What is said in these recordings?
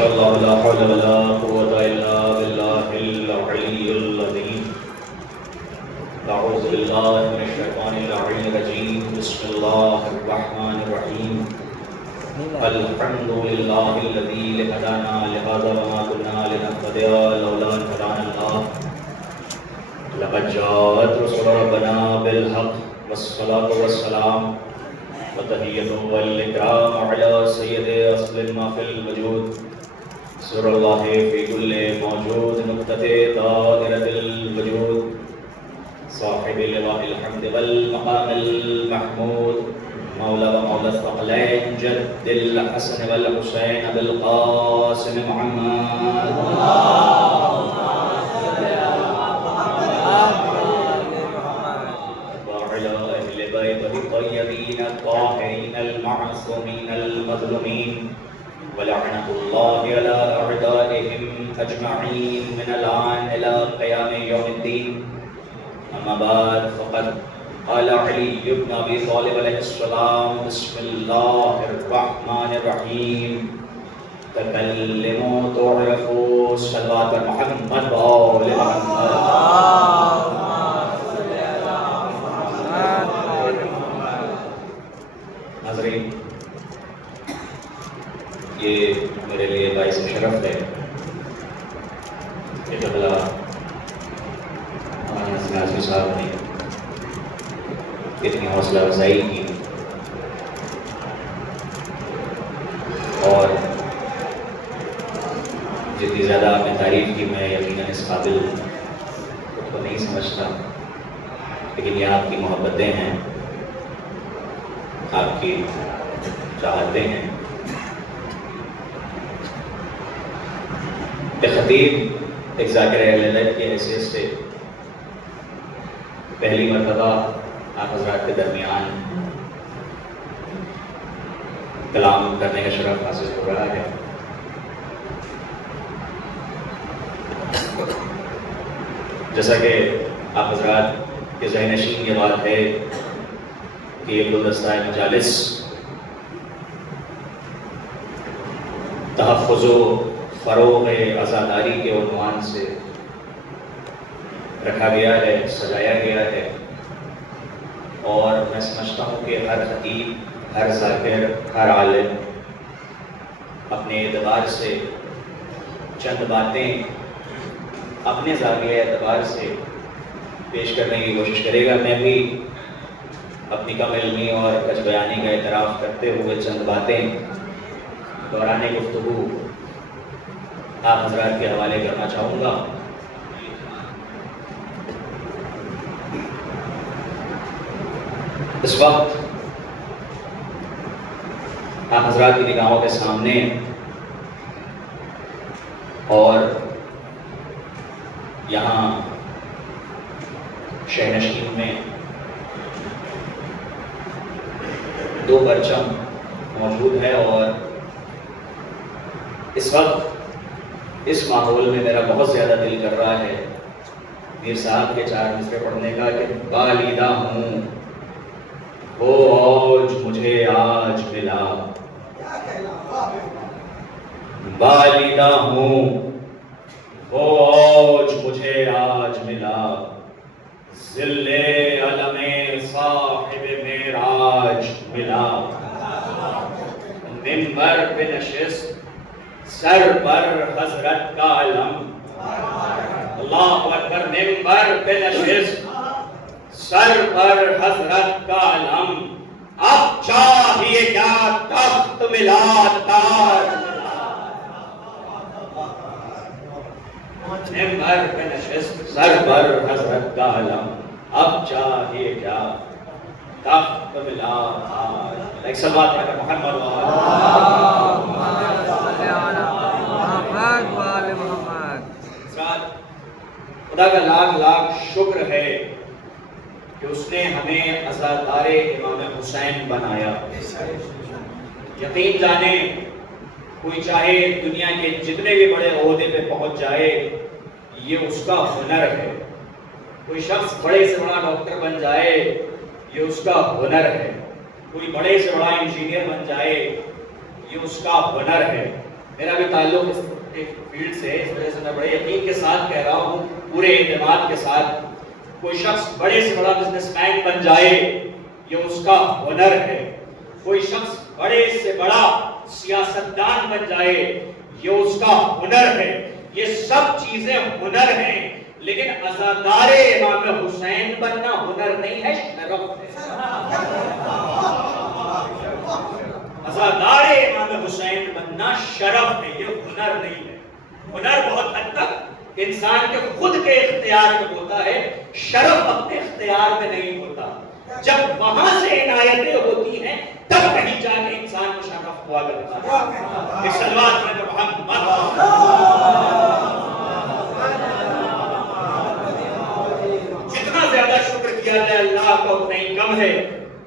شاء الله لا حول ولا قوة إلا بالله العلي العظيم. أعوذ بالله من الشيطان اللعين الرجيم. بسم الله الرحمن الرحيم. الحمد لله الذي هدانا لهذا وما كنا لنهتدي لولا أن هدانا الله. لقد جاءت رسل ربنا بالحق والصلاة والسلام وتحية والإكرام على سيد أصل ما في الوجود. سر الله في كل موجود نقطة دائرة الوجود. صاحب لواء الحمد والمقام المحمود. مولا ومولا الثقلين جد الحسن والحسين بالقاسم محمد. وعلى أهل بيته الطيبين الطاهرين المعصومين المظلومين. ولعنة الله على أعدائهم أجمعين من الآن إلى قيام يوم الدين. أما بعد فقد قال علي بن أبي طالب عليه السلام. بسم الله الرحمن الرحيم. تكلموا تعرفوا صلوات محمد وآل محمد. ناظرین، یہ میرے لیے باعث شرف ہے کہ قبلہ ہمارے حسن ناظمی صاحب نے اتنی حوصلہ افزائی کی اور جتنی زیادہ آپ نے تعریف کی میں یقیناً اس قابل خود کو نہیں سمجھتا، لیکن یہ آپ کی محبتیں ہیں، آپ کی چاہتیں ہیں. ایک خطیب، ایک ذاکر اہل بیت کی حیثیت سے پہلی مرتبہ آپ حضرات کے درمیان کلام کرنے کا شرف حاصل ہو رہا ہے. جیسا کہ آپ حضرات کے ذہن نشین یہ بات ہے کہ یہ گلدستہ مجالس تحفظ و فروغ عزاداری کے عنوان سے رکھا گیا ہے، سجایا گیا ہے. اور میں سمجھتا ہوں کہ ہر خطیب، ہر ذاکر، ہر عالم اپنے اعتبار سے چند باتیں اپنے زاویہ اعتبار سے پیش کرنے کی کوشش کرے گا. میں بھی اپنی کم علمی اور کج بیانی کا اعتراف کرتے ہوئے چند باتیں دوران گفتگو آپ حضرات کے حوالے کرنا چاہوں گا. اس وقت آپ حضرات کی نگاہوں کے سامنے اور یہاں شہنشین میں دو پرچم موجود ہے، اور اس وقت اس ماحول میں میرا بہت زیادہ دل کر رہا ہے میر صاحب کے 4 مصرے پڑھنے کا کہ بالیدہ ہوں وہ اوج مجھے آج ملا. بالیدہ ہوں وہ اوج مجھے آج ملا. ظل علم صاحب معراج ملا. منبر پہ نشست سر پر حضرت کا علم. اللہ اکبر. منبر پہ نشست سر پر حضرت کا علم. اب چاہیے کیا تخت ملا تاج. منبر پہ نشست سر پر حضرت کا علم. اب چاہیے کیا تخت ملا تاج. ایک صلوات پڑھ کر محمد خدا کا لاکھ لاکھ شکر ہے کہ اس نے ہمیں عزادار امام حسین بنایا. یقین جانے کوئی چاہے دنیا کے جتنے بھی بڑے عہدے پہ پہنچ جائے یہ اس کا ہنر ہے. کوئی شخص بڑے سے بڑا ڈاکٹر بن جائے یہ اس کا ہنر ہے. کوئی بڑے سے بڑا انجینئر بن جائے یہ اس کا ہنر ہے. میرا بھی تعلق اس فیلڈ سے ہے، اس وجہ سے میں بڑے یقین کے ساتھ کہہ رہا ہوں، پورے اعتماد کے ساتھ، کوئی شخص بڑے سے بڑا بزنس مین بن جائے یہ اس کا ہنر ہے، کوئی شخص بڑے سے بڑا سیاستدان بن جائے یہ اس کا ہنر ہے، یہ سب چیزیں ہنر ہیں، لیکن عزادار امام حسین بننا ہنر نہیں ہے، شرف ہے۔ عزادار امام حسین بننا شرف ہے، یہ ہنر نہیں ہے۔ ہنر بہت حد تک انسان کے خود کے اختیار میں ہوتا ہے، شرف اپنے اختیار میں نہیں ہوتا۔ جب وہاں سے عنایتیں ہوتی ہیں تب کہیں جا کے انسان کو شرف ہوا کرتا ہے۔ ایک صلوات میں محمد، جتنا زیادہ شکر کیا جائے اللہ کا اتنا ہی کم ہے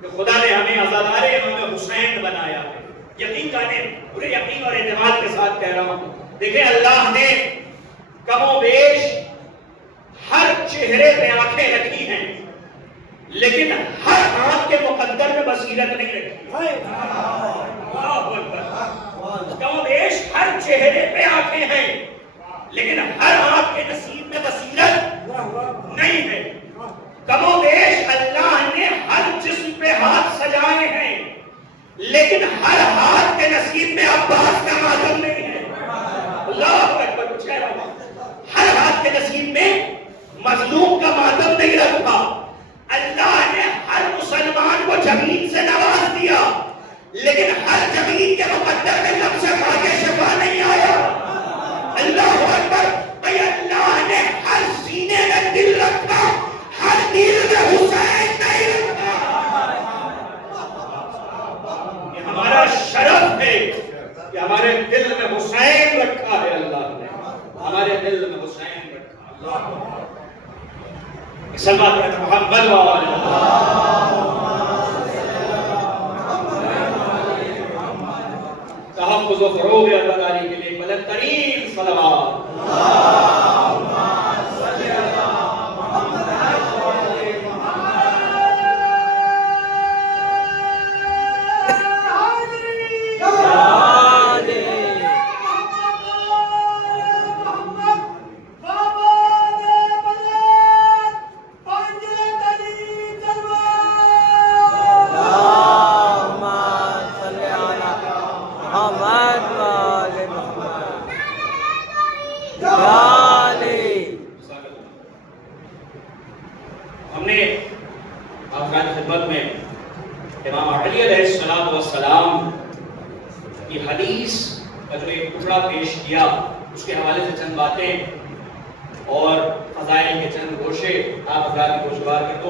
کہ خدا نے ہمیں عزادار امام حسین بنایا ہے۔ یقین جانے، پورے یقین اور اعتماد کے ساتھ کہہ رہا ہوں، دیکھیں اللہ نے کم و بیش ہر چہرے پہ آنکھیں رکھی ہیں، لیکن ہر آنکھ کے مقدر میں بصیرت نہیں رکھی۔ کم و بیش ہر چہرے پہ آنکھیں ہیں، لیکن ہر آنکھ کے نصیب میں بصیرت نہیں ہے۔ کم و بیش اللہ نے ہر جسم پہ ہاتھ سجائے ہیں، لیکن ہر ہاتھ کے نصیب میں عباس کا ماتم نہیں ہے۔ اللہ اکبر، کچھ کہہ رہا ہوں، ہر ہاتھ کے نصیب میں مظلوم کا ماتم نہیں رکھا۔ اللہ نے ہر مسلمان کو زمین سے نواز دیا، لیکن ہر زمین کے مقدر میں لفظ خاکِ شفا نہیں آیا۔ اللہ اکبر، بھئی اللہ نے ہر سینے میں دل رکھا، ہر دل میں حسین نہیں رکھا۔ یہ ہمارا شرف ہے کہ ہمارے دل میں حسین رکھا ہے، اللہ نے ہمارے دل میں حسین رکھا۔ اللہ سلوات پڑھیں محمد وآلہ تحفظ و فروغ عزاداری کے لیے بلند ترین صلوات۔ ہم نے آپ کی خدمت میں امام علی علیہ السلام کی حدیث کا جو ایک ٹکڑا پیش کیا، اس کے حوالے سے چند باتیں اور فضائل کے چند گوشے آپ حضرات کو گوشوار کے تو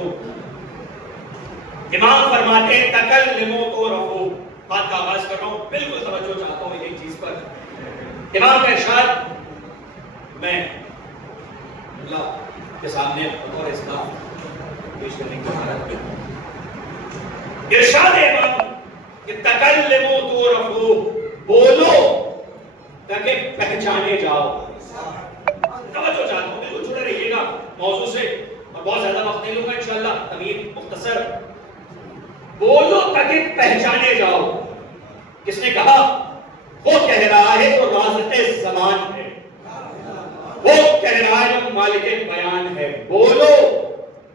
امام فرماتے ہیں تکلموا تو رفو، بات کا آغاز کر رہا ہوں، بالکل توجہ چاہتا ہوں ایک چیز پر۔ امام کا ارشاد میں اللہ کے سامنے اور اسلام پیش کرنے کی حالت میں ارشاد امام کہ تکلموا تو رفو، بولو تاکہ پہچانے جاؤ۔ توجہ چاہتا ہوں، بالکل جڑے رہیے گا موضوع سے، اور بہت زیادہ وقت نہیں لوں گا انشاءاللہ، تمہید مختصر۔ بولو تاکہ پہچانے جاؤ، کس نے کہا؟ وہ کہہ رہا ہے جو رازق زمان ہے، وہ کہہ رہا ہے جو مالک بیان ہے، بولو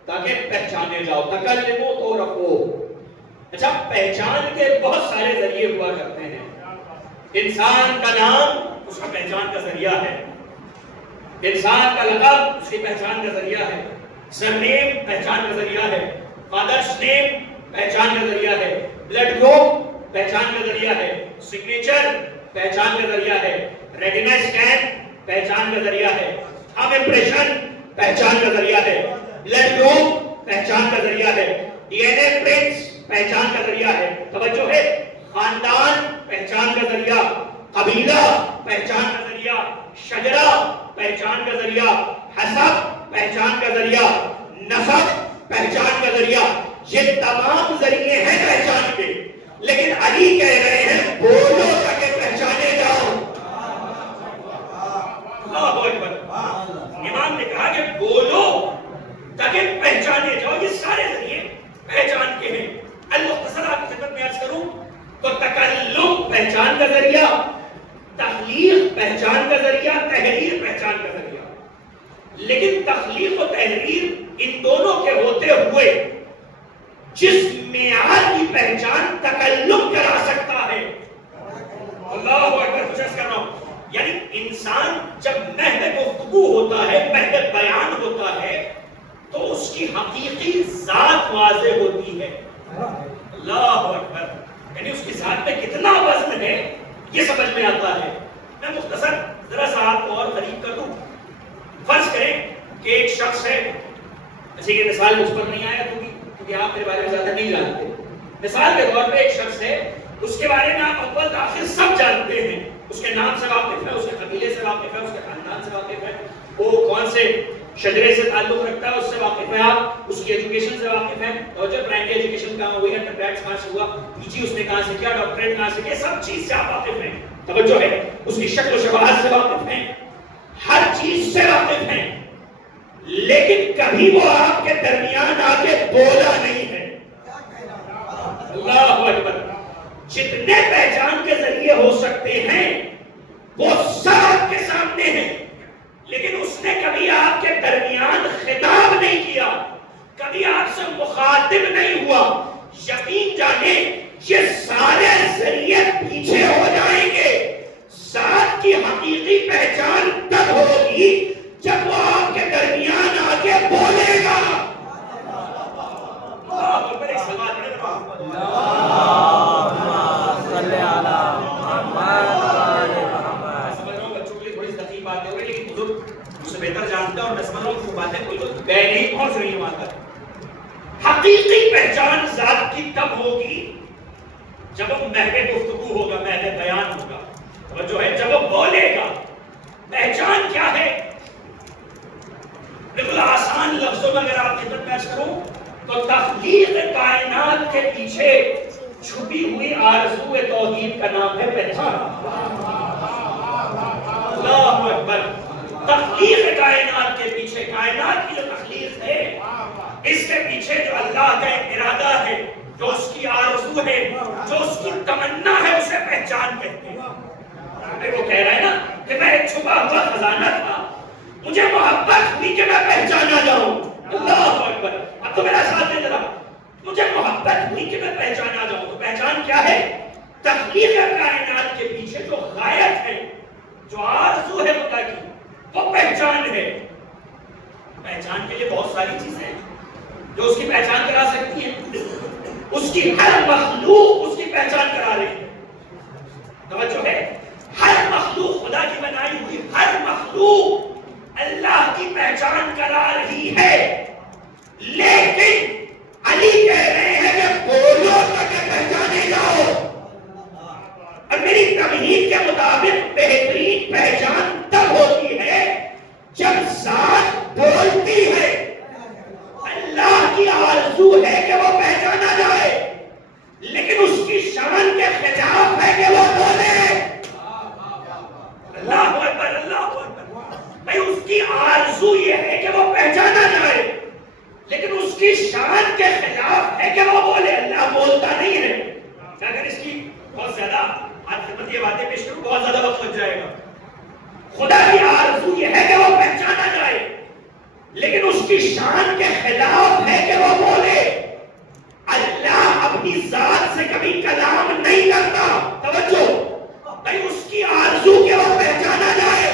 تاکہ پہچانے جاؤ۔ تکلموا تو رفو۔ اچھا، پہچان کے بہت سارے ذریعے ہوا کرتے ہیں۔ انسان کا نام اس کا پہچان کا ذریعہ ہے، انسان کا لقب اس کی پہچان کا ذریعہ ہے، سرنیم پہچان کا ذریعہ ہے، فادرس نیم پہچان کا ذریعہ ہے، بلڈ گروپ پہچان کا ذریعہ ہے، سگنیچر پہچان کا ذریعہ ہے، ریٹنا اسکین پہچان کا ذریعہ ہے، تھم امپریشن پہچان کا ذریعہ ہے، بلڈ گروپ پہچان کا ذریعہ ہے، ڈی این اے پرنٹس پہچان کا ذریعہ ہے، توجہ ہے، خاندان پہچان کا ذریعہ، قبیلہ پہچان کا ذریعہ، شجرہ پہچان کا ذریعہ، حسب پہچان کا ذریعہ، نسب پہچان کا ذریعہ۔ یہ تمام ذریعے ہیں پہچان کے، لیکن علی کہہ رہے ہیں بولو تاکہ پہچانے جاؤ۔ اللہ اکبر، امام نے کہا کہ بولو تاکہ پہچانے جاؤ۔ یہ سارے ذریعے پہچان کے ہیں۔ المختصر آپ کی خدمت میں عرض کروں تو تکلم پہچان کا ذریعہ، تخلیق پہچان کا ذریعہ، تحریر پہچان کا ذریعہ، لیکن تخلیق و تحریر ان دونوں کے ہوتے ہوئے جس معیار کی پہچان تکلم کرا سکتا ہے، اللہ اکبر، کچھ عرض کر رہا ہوں، یعنی انسان جب محض گفتگو ہوتا ہے، محض بیان ہوتا ہے، تو اس کی حقیقی ذات واضح ہوتی ہے، اللہ اکبر، یعنی اس کی ذات میں کتنا وزن ہے یہ سمجھ میں آتا ہے۔ میں مختصر ذرا سا آپ کو اور قریب کر دوں۔ فرض کریں کہ ایک شخص ہے، اسی کی مثال مجھ پر نہیں آیا کیونکہ آپ میرے بارے میں زیادہ نہیں جانتے، مثال کے طور پہ ایک شخص ہے، اس کے بارے میں آپ اول آخر سب جانتے ہیں، اس کے نام سے واقف ہے، اس کے قبیلے سے واقف ہے، اس کے خاندان سے واقف ہے، وہ کون سے شجرے سے تعلق رکھتا ہے اس سے واقف ہے، آپ اس کی ایجوکیشن سے واقف ہیں، اور جو پرائمری ایجوکیشن کہاں ہوئی ہے، انڈرگریڈ کہاں سے ہوا، پی جی اس نے کہاں سے کیا، ڈاکٹریٹ کہاں سے کیا، سب چیز سے آپ واقف ہیں، توجہ ہے، اس کی شکل و شباہت سے واقف ہیں، ہر چیز سے واقف ہیں، لیکن کبھی وہ آپ کے درمیان آ کے بولا نہیں ہے، اللہ اکبر، جتنے پہچان کے ذریعے ہو سکتے ہیں وہ سب آپ کے سامنے ہیں، لیکن اس نے کبھی آپ کے درمیان خطاب نہیں کیا، کبھی آپ سے مخاطب نہیں ہوا۔ یقین جانیں یہ سارے ذریعے پیچھے ہو جائیں گے، ذات کی حقیقی پہچان تب ہوگی جب وہ آپ کے درمیان آ کے بولے گا۔ حقیقی پہچان ذات کی تب ہوگی جب وہ محض گفتگو ہوگا، محض بیان ہوگا، توجہ ہے، جب وہ بولے گا۔ پہچان کیا ہے؟ بالکل آسان لفظوں میں اگر آپ خدمت پیش کروں تو تخلیق کائنات کے پیچھے چھپی ہوئی آرزو توحید کا نام ہے پہچان۔ اللہ اکبر، تخلیق کائنات کے پیچھے، کائنات کی جو تخلیق ہے اس کے پیچھے جو اللہ کا ایک ارادہ ہے، جو اس کی آرزو ہے، جو اس کی تمنا ہے، اسے پہچان کہتے ہیں۔ وہ کہہ رہا ہے نا کہ میں ایک چھپا ہوا خزانہ تھا، مجھے محبت ہوئی کہ میں پہچانا جاؤں، اللہ اکبر، اب تو میرا ساتھ دے ذرا، مجھے محبت ہوئی کہ میں پہچانا جاؤں۔ تو پہچان کیا ہے؟ تخلیق کائنات کے پیچھے جو غایت ہے، جو آرزو ہے خدا کی، وہ پہچان ہے۔ پہچان کے لیے بہت ساری چیزیں ہیں جو اس کی پہچان کرا سکتی ہیں، اس کی ہر مخلوق اس کی پہچان کرا رہی ہے، توجہ ہے، ہر مخلوق خدا کی بنائی ہوئی ہر مخلوق اللہ کی پہچان کرا رہی ہے، لیکن علی کہہ رہے ہیں کہ بولو تاکہ پہچانے جاؤ، اور میری تمہید کے مطابق بہترین پہچان تب ہوتی ہے جب ذات بولتی ہے، اللہ کی آرزو ہے کہ وہ پہچانا جائے، لیکن اس کی شان کے خلاف ہے کہ وہ بولے، اللہ اکبر، اللہ اکبر، بھائی اس کی آرزو یہ ہے کہ وہ پہچانا جائے، لیکن اس کی شان کے خلاف ہے کہ وہ بولے، اللہ بولتا نہیں ہے۔ اگر اس کی بہت زیادہ آج خدمت یہ باتیں پیش کروں بہت زیادہ وقت لگ جائے گا۔ خدا کی آرزو یہ ہے کہ وہ پہچانا جائے، لیکن اس کی شان کے خلاف ہے کہ وہ بولے۔ اللہ اپنی ذات سے کبھی کلام نہیں کرتا، توجہ بھائی، اس کی آرزو کہ وہ پہچانا جائے،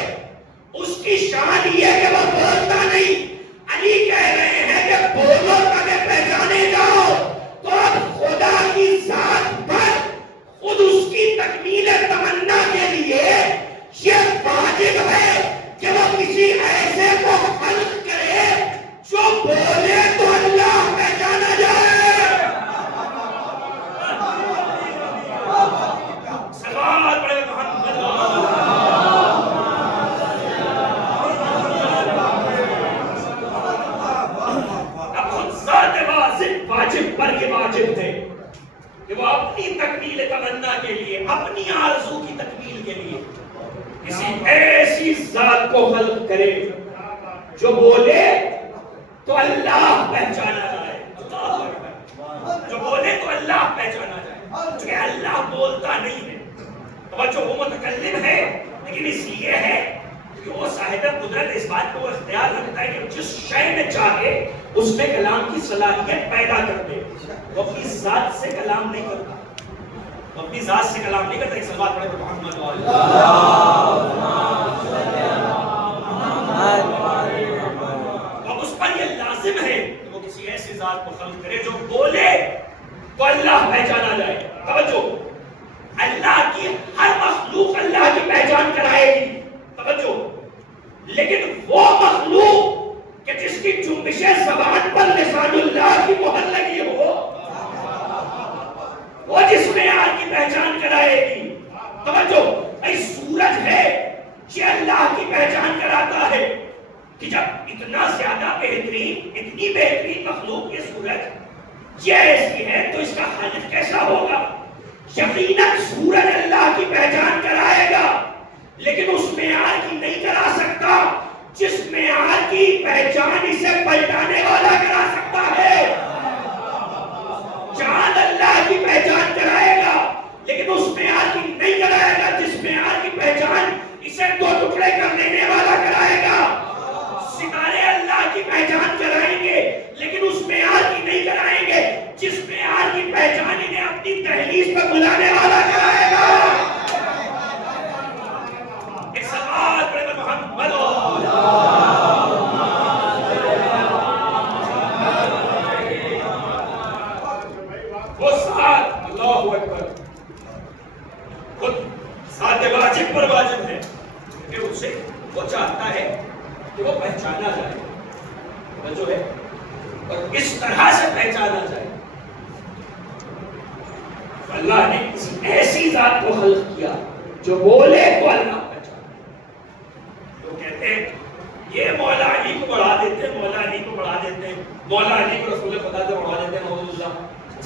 اس کی شان یہ کہ وہ بولتا نہیں۔ علی کہہ رہے ہیں کہ بولو تاکہ پہچانے جاؤ، تو اب خدا کی ذات پر خود اس کی تکمیل تمنا کے لیے یہ واجب ہے کہ وہ کسی ایسے کو خلق کرے جو بولے تو اللہ پہچانا جائے۔ سلام پڑھے محمد، اب خود ذات واجب پر یہ واجب تھے کہ وہ اپنی تکمیل تمنا کے لیے، اپنی آرزو کی تکمیل کے لیے کسی ایسی ذات کو خلق کرے جو بولے تو اللہ پہچانا جائے، جو بولے تو اللہ پہچانا جائے، کیونکہ اللہ بولتا نہیں ہے۔ توجہ، وہ متکلم ہے لیکن اس لیے ہے کہ وہ صاحب قدرت اس بات کو اختیار رکھتا ہے کہ جس شے میں چاہے اس میں کلام کی صلاحیت پیدا کر دے. وہ اپنی ذات سے کلام نہیں کرتا، وہ اپنی ذات سے کلام نہیں کرتا. ایک صلوات پڑھے تو محمد اب اس پر یہ لازم ہے کہ وہ کسی ایسی ذات کو خلق کرے جو بولے تو اللہ پہچانا جائے. توجہ، اللہ کی ہر مخلوق اللہ کی پہچان کرائے گی. توجہ، لیکن وہ مخلوق کہ جس کی جنبش زبان پر لسان اللہ کی مہر لگی ہو، وہ جس معیار کی پہچان کرائے گی. توجہ، ایک سورج ہے یہ اللہ کی پہچان کراتا ہے کہ جب اتنا زیادہ بہترین، اتنی بہترین مخلوق یہ سورج یہ ایسی ہے تو اس کا خالق کیسا ہوگا. یقیناً سورج اللہ کی پہچان کرائے گا لیکن اس معیار کی نہیں کرا سکتا جس معیار کی پہچان اسے پلٹانے والا کرا سکتا ہے. چاند اللہ کی پہچان کرائے گا لیکن اس معیار کی نہیں کرائے گا جس معیار کی پہچان اسے دو ٹکڑے کر دینے والا کرائے گا. ستارے اللہ کی پہچان کرائیں گے لیکن اس معیار کی نہیں کرائیں گے جس معیار کی پہچان انہیں اپنی تحلیز پر بلانے والا کرائے گا. ایک سوال پڑھے تو محمد وہ ساتھ اللہ اکبر خود ساتھ واجب پر واجب ہے کہ اسے وہ چاہتا ہے کہ وہ پہچانا جائے جو ہے اور اس طرح سے پہچانا جائے. اللہ نے کسی ایسی ذات کو خلق کیا جو بولے تو اللہ پہچانا. تو کہتے ہیں یہ مولا علی کو بڑھا دیتے ہیں، مولا علی کو بڑھا دیتے ہیں، مولا علی کو رسول خدا سے بڑھا دیتے ہیں. نعوذ باللہ.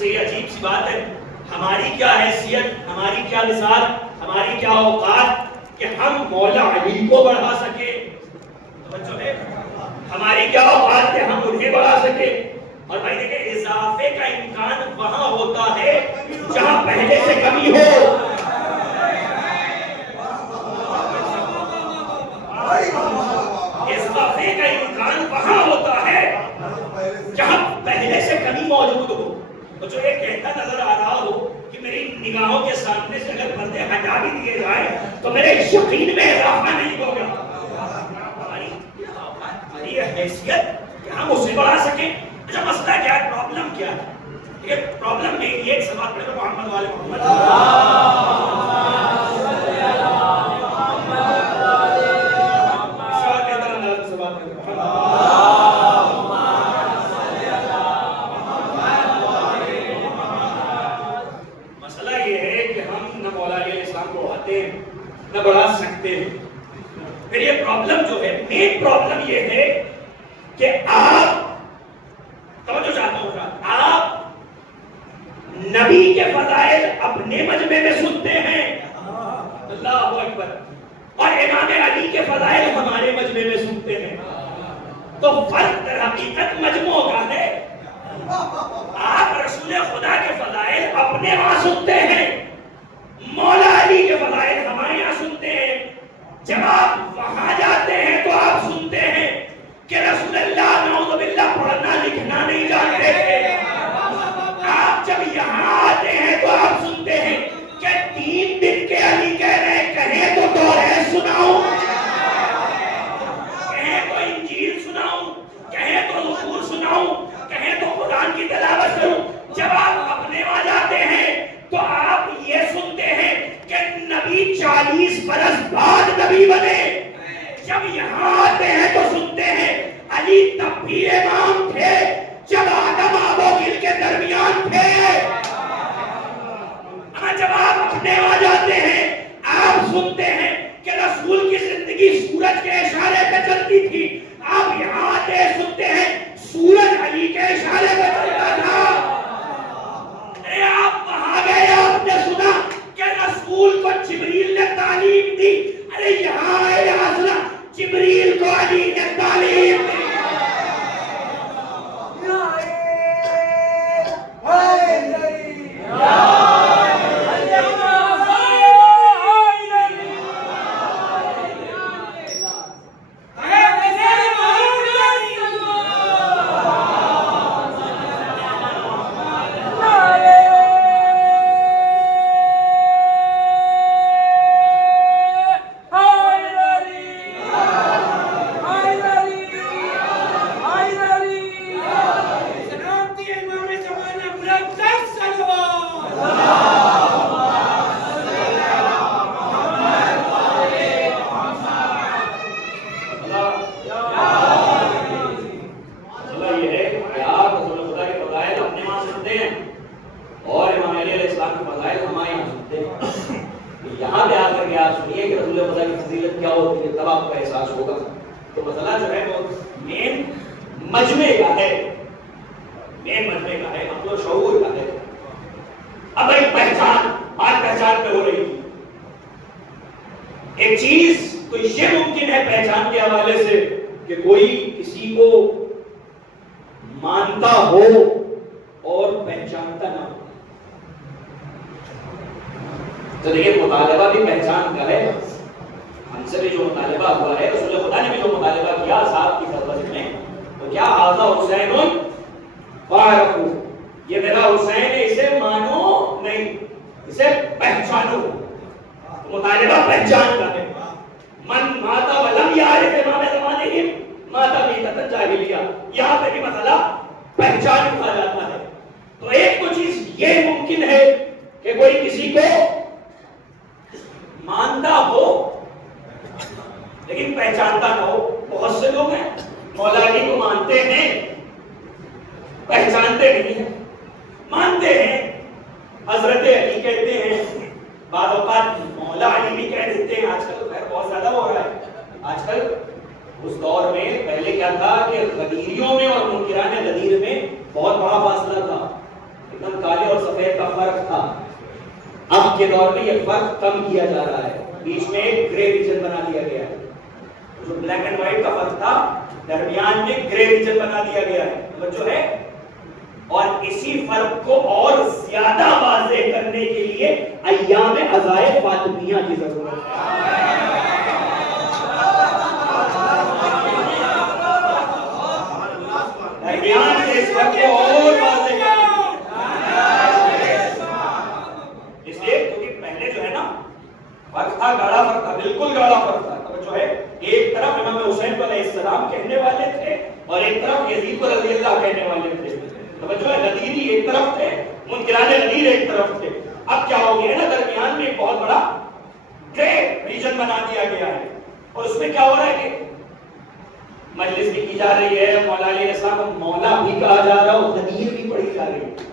یہ عجیب سی بات ہے. ہماری کیا حیثیت، ہماری کیا مثال، ہماری کیا اوقات کہ ہم مولا علی کو بڑھا سکے. توجہ ہے، ہماری کیا اوقات کہ ہم انہیں بڑھا سکے. اور بھائی دیکھیں اضافے کا امکان وہاں ہوتا ہے جہاں پہلے سے کمی ہو. اضافے کا امکان وہاں ہوتا ہے جہاں پہلے سے کمی موجود ہو. تو جو یہ کہتا نظر آ رہا ہو کہ میری نگاہوں کے سامنے سے اگر پردے ہٹا بھی دیے جائیں تو میرے یقین میں اضافہ نہیں ہوگا. ہماری یہ حیثیت کہ ہم اسے بڑھا سکیں. اچھا مسئلہ کیا ہے، پرابلم کیا ہے؟ یہ پرابلم نہیں. یہ ایک سوال پڑھے تو محمد والے محمد مسئلہ یہ ہے کہ ہم نہ مولا علیہ السلام کو بڑھاتے ہیں نہ بڑھا سکتے ہیں. پھر یہ پرابلم جو ہے، مین پرابلم یہ ہے کہ آپ توجہ چاہتا ہوں، آپ نبی کے فضائل اپنے مجمع میں سنتے ہیں، اللہ اکبر، اور امام علی کے فضائل ہمارے مجمع میں سنتے ہیں. تو فرق در حقیقت مجموع کا ہے. آپ رسول خدا کے فضائل اپنے وہاں سنتے ہیں، مولا علی کے فضائل ہمارے یہاں سنتے ہیں. جب آپ وہاں جاتے ہیں تو آپ سنتے ہیں کہ رسول اللہ نعوذ باللہ پڑھنا لکھنا نہیں جانتے تھے. آپ جب یہاں آتے ہیں تو آپ سنتے ہیں کہ 3 دن کے علی کہہ رہے کہیں تو توریت سناؤں، کہیں تو انجیل سناؤں، کہیں تو زبور سناؤں، کہیں تو قرآن کی تلاوت کروں. جب آپ اپنے وہاں جاتے ہیں تو آپ یہ سنتے ہیں کہ نبی 40 برس بعد نبی بنے. جب یہاں آتے ہیں تو سنتے ہیں علی تب بھی امام تھے جب آدم آب و گل کے درمیان تھے. جب آپ اپنے وہاں جاتے ہیں آپ سنتے ہیں کہ رسول کی زندگی سورج کے اشارے پہ چلتی تھی. آپ یہاں آتے ہیں سنتے ہیں سورج علی کے اشارے پہ چلتا تھا. آپ وہاں گئے، آپ نے سنا کہ رسول کو جبریل نے تعلیم دی. ارے یہاں آئے، یہاں سنا جبریل کو علی نے تعلیم دی. پڑھ کے آپ سنیے کہ رسول خدا کی فضیلت کیا ہوتی ہے، تب آپ کو احساس ہوگا. تو مسئلہ جو ہے وہ مین مجمع کا ہے، عقل و شعور کا ہے. اب ایک پہچان، آج پہچان پہ ہو رہی تھی ایک چیز، تو یہ ممکن ہے پہچان کے حوالے سے کہ کوئی کسی کو مانتا ہو اور پہچانتا نہ ہو. تو دیکھیے مطالبہ بھی پہچان کا ہے. ہم سے بھی جو مطالبہ ہوا ہے، رسول خدا نے بھی جو مطالبہ کیا صاحب کی خدمت میں، تو کیا آذا حسین فاعرفوا، یہ میرا حسین ہے، اسے مانو نہیں، اسے پہچانو. مطالبہ پہچان کا ہے. من ماتا ولم یعرف امام زمانہ ماتا میتۃ جاہلیہ، یہاں پہ بھی مسئلہ پہچان کہا جاتا ہے. تو ایک تو چیز یہ ممکن ہے کہ کوئی کسی کو مانتا ہو لیکن پہچانتا نہ ہو. بہت سے لوگ ہیں مولا علی کو مانتے ہیں، پہچانتے نہیں ہیں. مانتے ہیں، حضرت علی کہتے ہیں، بعض اوقات مولا علی بھی کہہ دیتے ہیں. آج کل تو خیر بہت زیادہ ہو رہا ہے. آج کل اس دور میں پہلے کیا تھا کہ غدیریوں میں اور منکران غدیر میں بہت بڑا فاصلہ تھا، ایک دم کالے اور سفید کا فرق تھا. اب کے دور میں یہ فرق کم کیا جا رہا ہے، بیچ میں ایک گرے ریجن بنا دیا گیا ہے. جو بلیک اینڈ وائٹ کا فرق تھا درمیان میں گرے ریجن بنا دیا گیا ہے. توجہ ہے. اور اسی فرق کو اور زیادہ واضح کرنے کے لیے ایام عزائے فاطمیہ کی ضرورت ہے. درمیان کے اس فرق کو اور واضح اس لیے کیونکہ پہلے جو ہے نا فرق تھا، گاڑا فرق تھا، بالکل گاڑا فرق تھا. توجہ ہے. ایک طرف امام حسین علیہ السلام کہنے والے تھے اور ایک طرف یزید رضی اللہ کہنے والے تھے. توجہ ہے. غدیری ایک طرف تھے، منکران غدیر ایک طرف تھے. اب کیا ہو گیا نا، درمیان میں ایک بہت بڑا گرے ریجن بنا دیا گیا ہے. اور اس میں کیا ہو رہا ہے کہ مجلس بھی کی جا رہی ہے، مولا علیہ السلام کو مولا بھی کہا جا رہا ہے اور غدیر بھی پڑھی جا رہی ہے.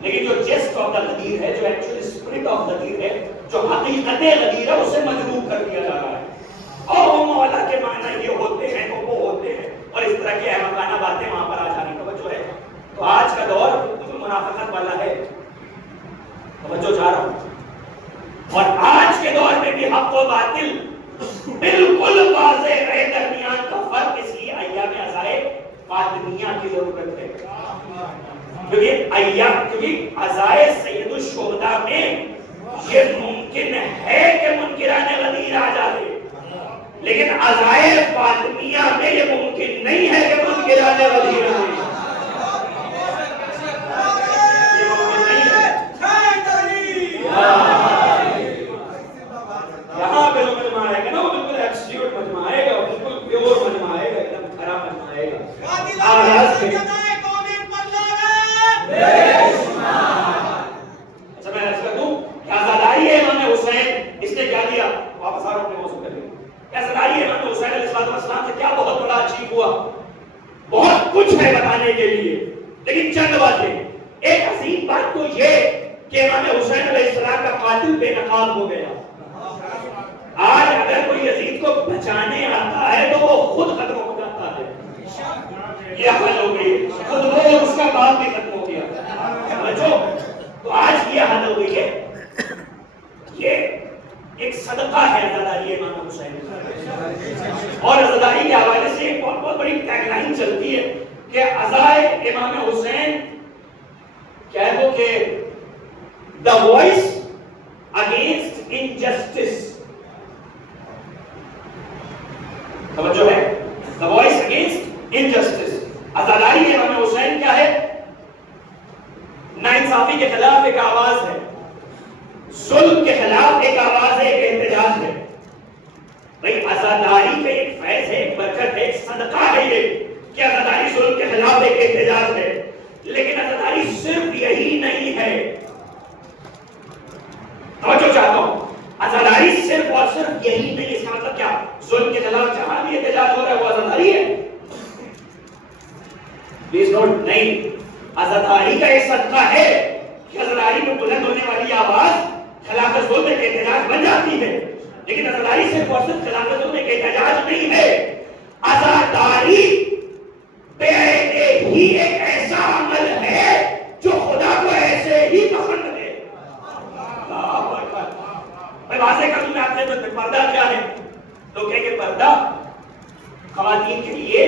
لیکن جو جسٹ آف دا غدیر ہے، جو ایکچوئل اسپرٹ آف غدیر ہے، جو حقیقت غدیر ہے، اسے مجروح کر دیا جا رہا ہے. اور وہ مولا کے معنی یہ ہوتے ہیں تو وہ ہوتے ہیں، اور اس طرح کی احمقانہ باتیں وہاں پر آ جانی. توجہ ہے. تو آج کا دور بالکل منافقت والا ہے. توجہ چاہ رہا ہوں. اور آج کے دور میں بھی حق و باطل بالکل واضح رہے. درمیان کا فرق اس لیے ایام عزائے فاطمیہ کی ضرورت ہے. کیونکہ عزائے سید الشہداء میں یہ ممکن ہے کہ منکران غدیر آ جائے، لیکن عزائے فاطمیہ میں یہ ممکن نہیں ہے کہ منکران غدیر آ جائے. یہاں پہ جو مجمع آئے گا نا، وہ بالکل ایبسلیوٹ مجمع آئے گا، بالکل پیور مجمع آئے گا، ایک دم کھرا مجمع آئے گا. اچھا میں ایسا کر دوں، کیا زاداری ہے امام حسین، اس نے کیا دیا؟ واپس آ رہا ہوں اپنے موضوع پہ. کیا زاداری ہے امام حسین علیہ السلام سے کیا بہت بڑا اچیو ہوا؟ بہت کچھ ہے بتانے کے لیے، لیکن چند باتیں. ایک عظیم بات تو یہ کہ امام حسین علیہ السلام کا قاتل بے نقاب ہو گیا. آج اگر کوئی یزید کو بچانے آتا ہے تو وہ خود ختم ہو جاتا ہے. یہ حل ہو گئی، خود وہ اس کا باپ بھی ختم ہو گیا. تو آج یہ حل ہو گئی ہے. یہ ایک صدقہ ہے عزاداری امام حسین. اور عزاداری کے حوالے سے ایک بہت بڑی ٹیگ لائن چلتی ہے کہ عزائے امام حسین کہہ دو کہ the voice against injustice. توجہ ہے. the voice against injustice. عزاداری امام حسین کیا ہے؟ ناانصافی کے خلاف ایک آواز ہے، ظلم کے خلاف ایک آواز ہے، ایک احتجاج ہے. بھائی عزاداری کا ایک فیض ہے، ایک برکت ہے، ایک صدقہ ہے یہ کہ عزاداری ظلم کے خلاف ایک احتجاج ہے. لیکن عزاداری صرف یہی نہیں ہے. توجہ چاہتا ہوں، عزاداری صرف اور صرف یہی نہیں. اس کا مطلب کیا؟ ظلم کے خلاف جہاں بھی احتجاج ہو رہا ہے وہ عزاداری ہے؟ پلیز نوٹ، نہیں. عزاداری کا ایک صدقہ ہے کہ عزاداری میں بلند ہونے والی آواز خلاف ظلم کے احتجاج بن جاتی ہے. آزاداری صرف اور صرف خلافتوں میں ایک اعتجاج نہیں ہے، آزاداری ہی ایک ایسا عمل ہے جو خدا کو ایسے ہی پسند ہے۔ میں واضح کروں میں آپ سے پردہ کیا ہے؟ لوگ کہیں کہ پردہ خواتین کے لیے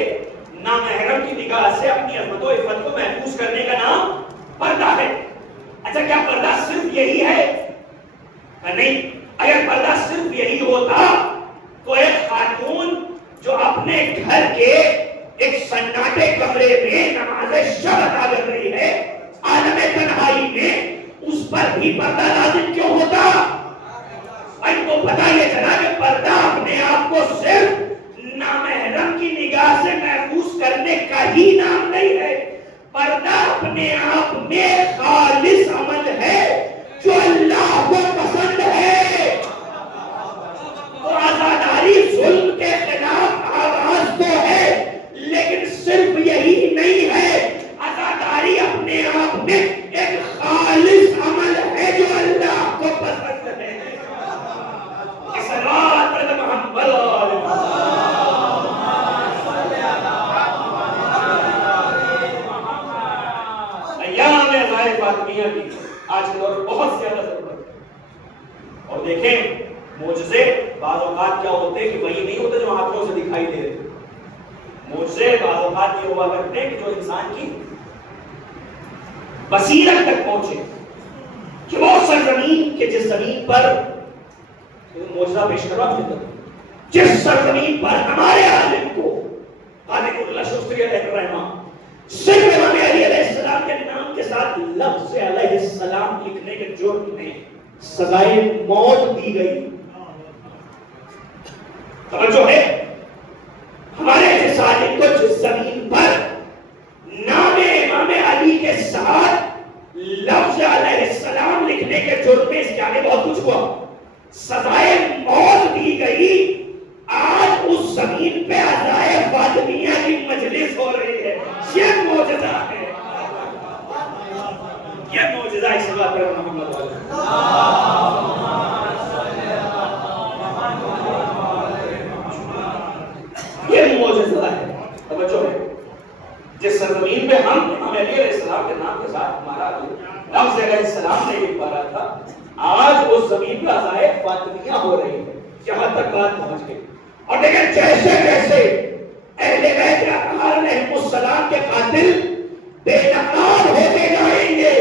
نامحرم کی نگاہ سے اپنی عظمت و عفت کو محفوظ کرنے کا نام پردہ ہے۔ اچھا کیا پردہ صرف یہی ہے؟ نہیں، اگر پردہ صرف یہی ہوتا تو ایک خاتون جو اپنے گھر کے ایک سناٹے کمرے میں نماز شب ادا کر رہی ہے عالم تنہائی میں، اس پر بھی پردہ لازم کیوں ہوتا؟ ان کو پتا یہ چلا کہ پردہ اپنے آپ کو صرف نامحرم کی نگاہ سے محفوظ کرنے کا ہی نام نہیں ہے، پردہ اپنے آپ میں خالص عمل ہے جو اللہ کو پسند ہے۔ تو آزاداری ظلم کے خلاف آواز تو ہے، لیکن صرف یہی نہیں ہے، آزاداری اپنے آپ میں ایک خالص عمل ہے جو اللہ کو پسند ہے۔ صلوات علی محمد ایام عزائے فاطمیہ کی آج کے دور میں بہت زیادہ ضرورت ہے۔ اور دیکھیں معجزے بعض اوقات کیا ہوتے ہیں کہ وہی نہیں ہوتے جو آنکھوں سے دکھائی دے رہے، معجزے بعض اوقات یہ ہوا کرتے ہیں کہ جو انسان کی بصیرت تک پہنچے، کہ وہ سرزمین کے جس زمین پر معجزہ پیش کروا ملتا، جس سرزمین پر ہمارے عالم کو قادر اللہ شستری علیہ الرحمہ صرف امام علی علیہ السلام کے نام کے ساتھ لفظ علیہ السلام لکھنے کے جرم میں سزائے موت دی گئی۔ توجہ ہے، ہمارے جس عالم کو جس زمین پر نام امام علی کے ساتھ لفظ علیہ السلام لکھنے کے جرم میں اس کے آگے بہت کچھ ہوا، سزائے موت دی گئی، آج اس زمین پہ عزائے فاطمیہ کی مجلس ہو رہی ہے۔ یہ معجزہ ہے، یہ معجزہ ہے۔ اس بات پر محمد یہ معجزہ ہے۔ توجہ ہے، جس سرزمین پہ ہم امام علی علیہ السلام کے نام کے ساتھ ہمارا لفظ علیہ السلام نہیں لکھ پا رہا تھا، آج اس زمین پہ عزائے فاطمیہ ہو رہی ہے، یہاں تک بات پہنچ گئی۔ اور دیکھیں جیسے جیسے اہل بیت اطہار علیہ السلام کے قاتل بے نقاب ہوتے جائیں گے،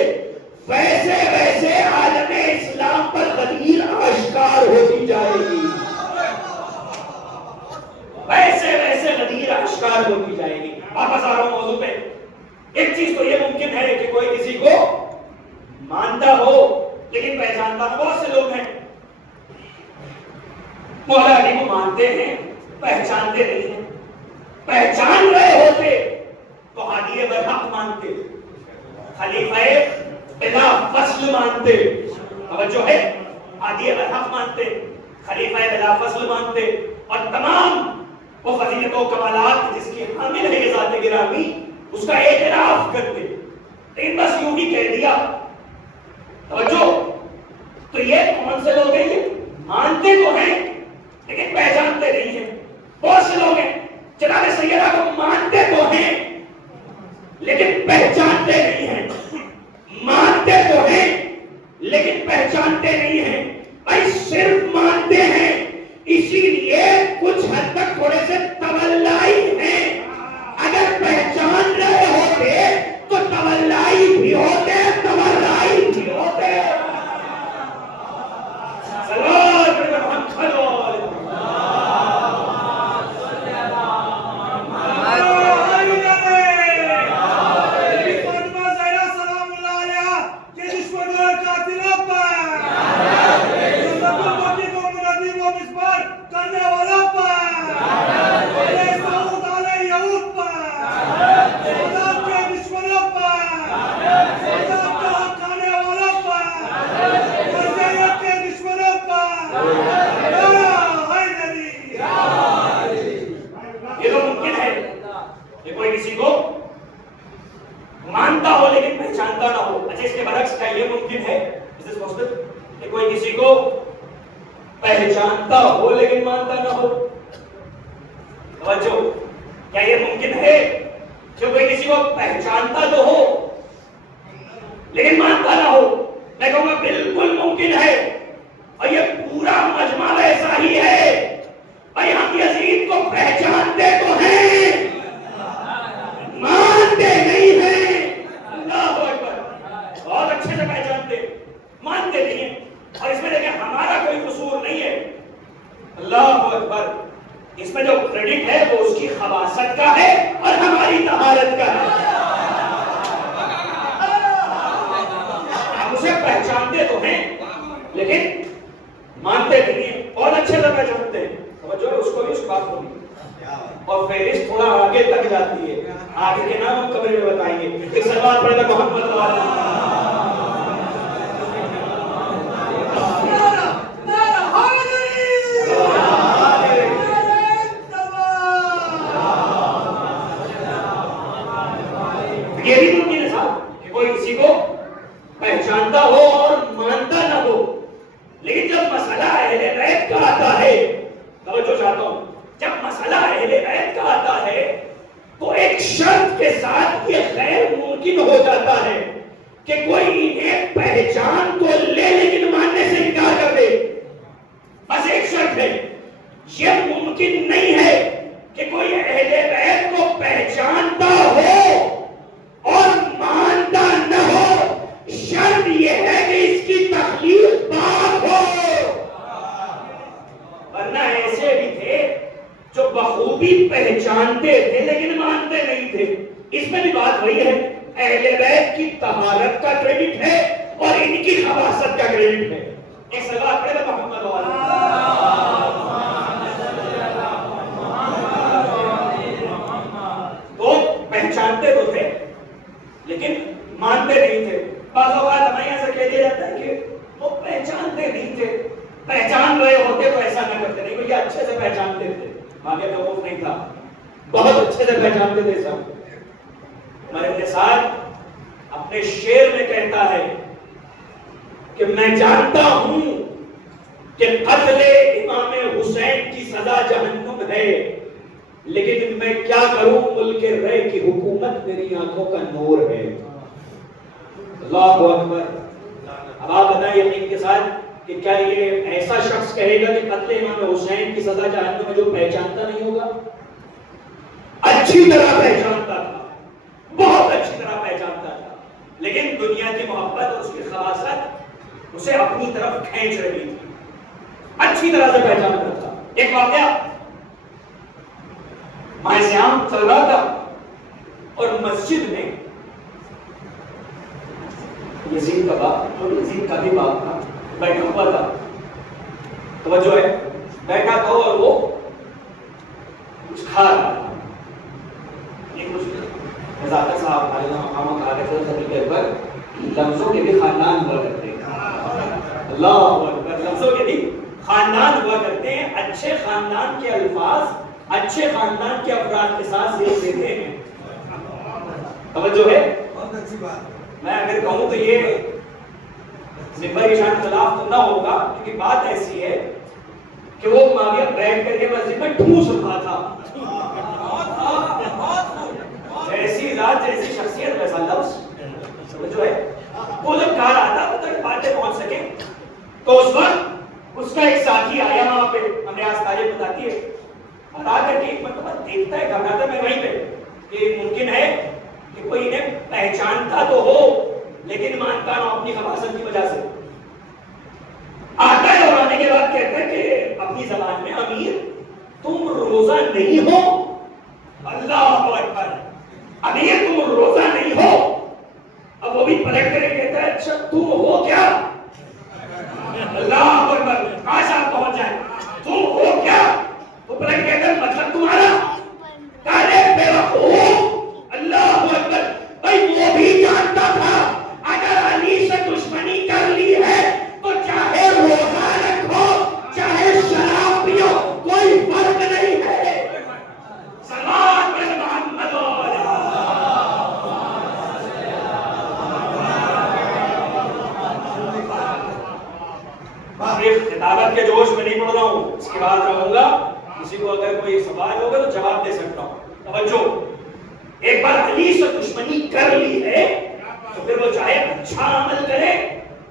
ویسے ویسے عالم اسلام پر غدیر آشکار ہوتی جائے گی، ویسے ویسے غدیر آشکار ہوتی جائے گی۔ واپس آ رہا ہوں موضوع پہ، ایک چیز تو یہ ممکن ہے کہ کوئی کسی کو مانتا ہو لیکن پہچانتا نہ، بہت سے لوگ ہیں مولا علی کو مانتے ہیں پہچانتے نہیں ہیں، پہچان رہے ہوتے تو ہادی برحق مانتے، خلیفہ بلا فصل مانتے، توجہ ہے، ہادی برحق مانتے، خلیفہ بلا فصل مانتے، اور تمام وہ فضیلت و کمالات جس کی حامل ہے یہ ذات گرامی اس کا اعتراف کرتے، لیکن بس یوں ہی کہہ دیا۔ توجہ، تو یہ کون سے لوگ ہیں؟ یہ مانتے تو ہیں لیکن پہچانتے نہیں ہیں۔ بہت سے لوگ ہیں جناب سیدہ کو مانتے تو ہیں لیکن پہچانتے نہیں ہیں، مانتے تو ہیں لیکن پہچانتے نہیں ہیں۔ بھائی صرف مانتے ہیں، اسی لیے کچھ حد تک تھوڑے سے تولائی ہیں، اگر پہچان رہے ہوتے تو تولائی بھی ہوتے، تولائی بھی ہوتے۔ پہچانتا ہو لیکن مانتا نہ ہو. توجہ، کیا یہ ممکن ہے کہ کوئی کسی کو پہچانتا تو ہو لیکن مانتا نہ ہو؟ میں کہوں گا بالکل ممکن ہے، اور یہ پورا مجمع ایسا ہی ہے. بھائی ہم یزید کو پہچانتے تو ہیں، مانتے نہیں ہیں. اللہ اکبر، بہت اچھے سے پہچانتے، مانتے نہیں ہیں. اور اس میں دیکھیں ہمارا کوئی قصور نہیں ہے. اللہ اکبر، اس میں جو کریڈٹ ہے وہ اس کی خباثت کا ہے اور ہماری طہارت کا ہے. ہم اسے پہچانتے تو ہیں لیکن مانتے نہیں ہیں. بہت اچھے سے پہچانتے ہیں، سمجھو اس کو بھی اس بات کو بھی. اور فہرست تھوڑا آگے تک جاتی ہے، آگے کے نام ہم کمرے میں بتائیں گے. ایک سلوات پڑھے گا محمد والا. یہ بھی ممکن ہے صاحب کہ کوئی کسی کو پہچانتا ہو اور مانتا نہ ہو، لیکن جب مسئلہ اہل بیت کا آتا ہے، توجہ چاہتا ہوں، جب مسئلہ اہل بیت کا آتا ہے تو ایک شرط کے ساتھ یہ غیر ممکن ہو جاتا ہے کہ کوئی انہیں پہچان تو لے لیکن ماننے سے انکار کر دے. بس ایک شرط ہے، یہ ممکن نہیں ہے کہ کوئی اہل بیت کو پہچانتا ہو اور مانتا نہ ہو. شرط یہ ہے کہ اس کی تخلیق پاک ہو. ورنہ ایسے بھی تھے جو بخوبی پہچانتے تھے لیکن مانتے نہیں تھے. اس میں بھی بات وہی ہے، اہل بیت کی طہارت کا کریڈٹ ہے اور ان کی خباثت کا کریڈٹ ہے. ایک سلوات پڑھے گا محمد والا. تو پہچانتے تو تھے لیکن مانتے نہیں تھے. بعض اوقات ہمیں یہاں سے کہہ دیا جاتا ہے کہ وہ پہچانتے نہیں تھے. پہچان رہے ہوتے تو ایسا نہ کرتے. نہیں، یہ اچھے سے پہچانتے تھے، آگے توقف نہیں تھا، بہت اچھے سے پہچانتے تھے. سب عمر ابن سعد اپنے شعر میں کہتا ہے کہ میں جانتا ہوں کہ قتل امام حسین کی سزا جہنم ہے، لیکن میں کیا کروں، ملک رے کی حکومت میری آنکھوں کا نور ہے. اللہ اکبر. اب آپ بتائیں یقین کے ساتھ کہ کیا یہ ایسا شخص کہے گا کہ قتل امام حسین کی سزا جہنم ہے جو پہچانتا نہیں ہوگا؟ اچھی طرح پہچانتا تھا، بہت اچھی طرح پہچانتا تھا، لیکن دنیا کی محبت اور اس کی خباثت اسے اپنی طرف کھینچ رہی تھی. اچھی طرح سے پہچانتا تھا. ایک واقعہ، ماہ سیام چل رہا تھا اور مسجد میں یزید کا باپ اور یزید کا بھی باپ تھا، بیٹھا ہوا تھا. توجہ ہے، بیٹھا تھا اور وہ کچھ کھا رہا تھا. یہ کچھ نزاکت صاحب ہمارے مقامہ کہا کرتے تھے طریقے پر لفظوں کے بھی خاندان ہوا کرتے ہیں. اللہ اکبر، لفظوں کے بھی خاندان ہوا کرتے ہیں. اچھے خاندان کے الفاظ اچھے خاندان کے افراد کے ساتھ ذکر دیتے ہیں. توجہ ہے، بہت اچھی بات. میں اگر کہوں تو یہ ممبر کی شان خلاف تو نہ ہوگا، کیونکہ بات ایسی ہے کہ وہ معاویہ بیٹھ کر کے مسجد میں ٹھوس رہا تھا. جیسی ذات جیسی شخصیت ویسا لفظ جو ہے وہ جب کہا رہا تھا تو تک باتیں پہنچ سکے. تو اس وقت اس کا ایک ساتھی آیا وہاں پہ، ہمیں آج تاریخ بتاتی ہے، اور آ کر کے ایک مرتبہ دیکھتا ہے، گھبراتا ہے. میں وہیں پہ کہ ممکن ہے کہ کوئی انہیں پہچانتا تو ہو لیکن مانتا نہ اپنی خباثت کی وجہ سے. آتا ہے اور آنے کے بعد کہتا ہے کہ اپنی زبان میں، امیر تم روزہ نہیں ہو. اللہ اکبر، امیر تم روزہ نہیں ہو. اب وہ بھی پلٹ کر کہتا ہے اچھا تم ہو کیا؟ اللہ اکبر، کاش آپ پہنچ جائیں. تم ہو کیا؟ وہ پلٹ کہتا ہے مطلب تمہارا کارے بے وقوف. اللہ اکبر. بھائی وہ بھی جانتا تھا اگر علی سے دشمنی کر لی ہے تو چاہے روزہ رکھو چاہے شراب پیو کوئی فرق نہیں ہے. صلوات پر محمد خطاب میں نہیں پڑھ رہا ہوں، اس کے بعد رہوں گا، کسی کو اگر کوئی سوال ہوگا تو جواب دے سکتا ہوں. توجہ، ایک بار علی سے دشمنی کر لی ہے تو پھر وہ چاہے اچھا عمل کرے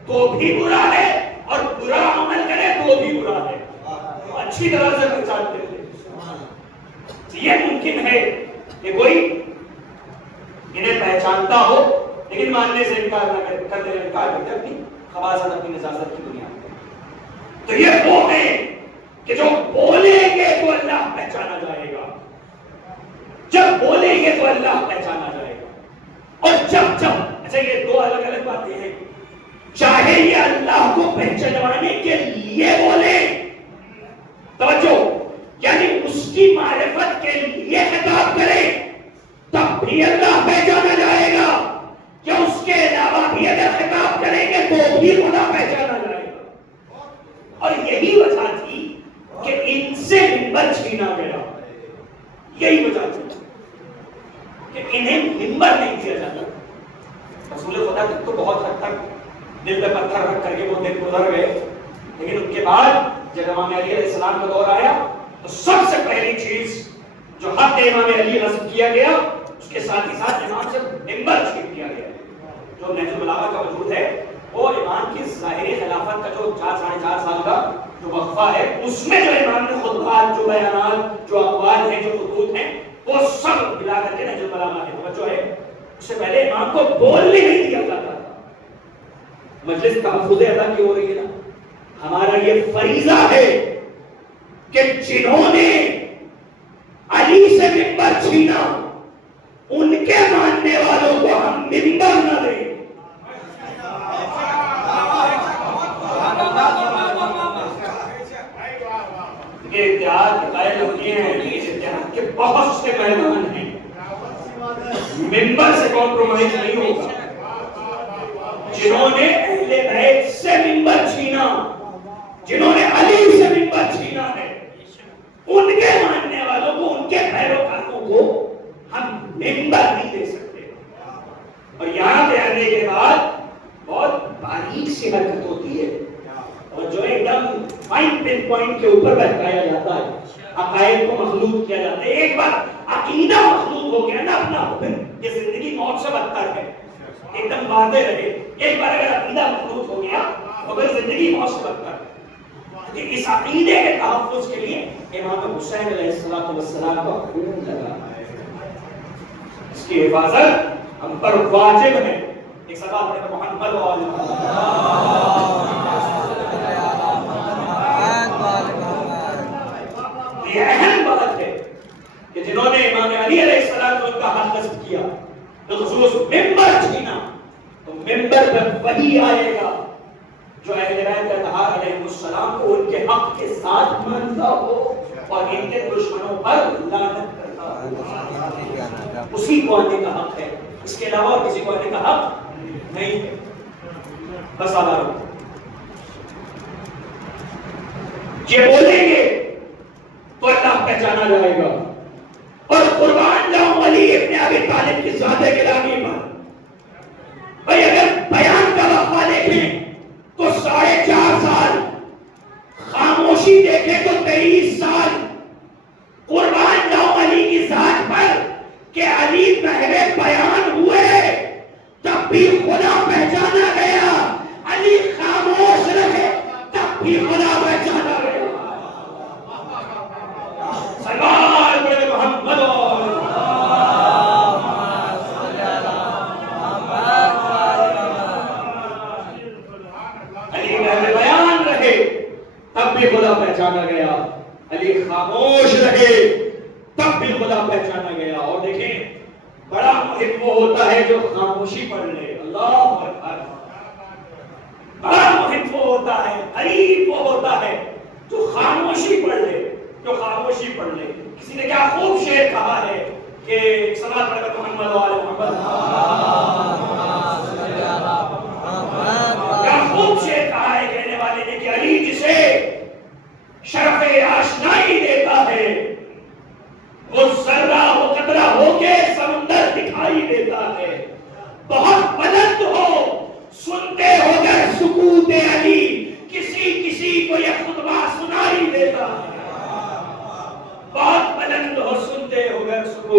تو بھی برا ہے اور برا عمل کرے تو بھی برا ہے. اچھی طرح سے پہچانتے تھے. یہ ممکن ہے کہ کوئی انہیں پہچانتا ہو لیکن ماننے سے انکار نہ کرے، کرنے کا انکار کرتے اپنی خباثت، اپنی نجاست کی دنیا میں. تو یہ وہ ہے کہ جو بولیں گے تو اللہ پہچانا جائے گا، جب بولیں گے تو اللہ پہچانا جائے گا. اور جب اچھا یہ دو الگ الگ باتیں ہیں. چاہے یہ اللہ کو پہچانوانے کے لیے بولے، توجہ، یعنی اس کی معرفت کے لیے خطاب کرے تب بھی اللہ پہچانا جائے گا، کہ اس کے علاوہ بھی اگر خطاب کریں گے تو بھی خدا پہچانا جائے گا. اور یہی وجہ تھی کہ ان سے منبر چھینا گیا. یہی وجہ تھی کہ انہیں منبر نہیں دیا جاتا. رسول خدا تو بہت حد تک دل پہ پتھر رکھ کر کے وہ دن گزر گئے، لیکن ان کے بعد جب امام علی علیہ السلام کا دور آیا تو سب سے پہلی چیز جو حق امام علی نصب کیا گیا، اس کے ساتھ ہی ساتھ امام سے منبر چھین کیا گیا. جو نہج البلاغہ کا وجود ہے وہ امام کی ظاہری خلافت کا جو 4-4.5 سال کا جو وقفہ ہے، اس میں جو امام نے خطبات، جو بیانات، جو اقوال ہیں، جو خطوط ہیں، وہ سب ملا کر کے نہج البلاغہ ہے. توجہ ہے، اس سے پہلے امام کو بولنے نہیں دیا جاتا تھا. مجلس تحفظ ادا کی ہو رہی ہے نا، ہمارا یہ فریضہ ہے کہ جنہوں نے علی سے منبر چھینا ان کے ماننے والوں کو ہم منبر نہ دیں. یہ اتحاد کے قائل ہوتے ہیں، اس اتحاد کے بہت سے میدان ہیں، منبر سے کمپرومائز نہیں ہوگا. جنہوں نے اہل بیت سے منبر چھینا، جنہوں نے علی سے منبر چھینا ہے، ان کے ماننے والوں کو، ان کے پیروکاروں کو ہم منبر نہیں دے سکتے. اور یہاں پہ آنے کے بعد بہت باریک سی حرکت ہوتی ہے اور جو ایک دم فائن پن پوائنٹ کے اوپر بہتایا جاتا ہے، عقائد کو مخلوط کیا جاتا ہے. ایک بار عقیدہ مخلوط ہو گیا نا اپنا، یہ زندگی موت سے بدتر ہے، ایک دم واضح رہے. ایک بار اگر عقیدہ مخلوط ہو گیا تو پھر زندگی موت سے بدتر ہے. اس عقیدے کے تحفظ کے لیے امام حسین علیہ السلام کا خون لگا ہے، اس کی حفاظت ہم پر واجب ہے. ایک صلوات پڑھیں محمد و آل محمد. یہ اہم بات ہے کہ جنہوں نے امام علی علیہ السلام کا حق نصب کیا تو خصوص منبر چھینا، تو منبر پر وہی آئے گا جو اہل بیت اطہار علیہ السلام کو ان کے حق کے ساتھ مانتا ہو اور ان کے دشمنوں پر لعنت کرتا ہو. اسی کو آنے کا حق ہے، اس کے علاوہ کسی کو آنے کا حق نہیں ہے. بس آدھا رہو یہ بولیں گے تو اللہ پہچانا جائے گا. اور قربان جاؤں علی ابن ابی طالب کی ذات گرامی پر. بھائی اگر بیان کا وقفہ دیکھیں تو 4.5 سال، خاموشی دیکھیں تو 23 سال. قربان جاؤں علی کی ذات پر کہ علی پہلے بیان ہوئے تب بھی خدا پہچانا گیا، علی خاموش رہے تب بھی خدا پہچانا گیا. سلمان بن محمد علی پہلے بیان رہے تب بھی خدا پہچانا گیا، علی خاموش رہے تب بھی خدا پہچانا گیا. اور دیکھیں بڑا محب وہ ہوتا ہے جو خاموشی پڑھ لے. اللہ اکبر. بڑا محب وہ ہوتا ہے، قریب وہ ہوتا ہے جو خاموشی پڑھ لے، جو خاموشی پڑھ لے. کسی نے کیا خوب شعر کہا ہے کہ صلوات پڑھ کر محمد و آل محمد. کیا خوب شعر کہا ہے کہنے والے نے کہ علی جسے شرف آشنائی دیتا ہے وہ ذرہ و قطرہ ہو کے سمندر دکھائی دیتا ہے. بہت بلند ہو سنتے ہو گر سکوت علی، کسی کسی کو یہ خطبہ سنا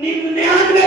99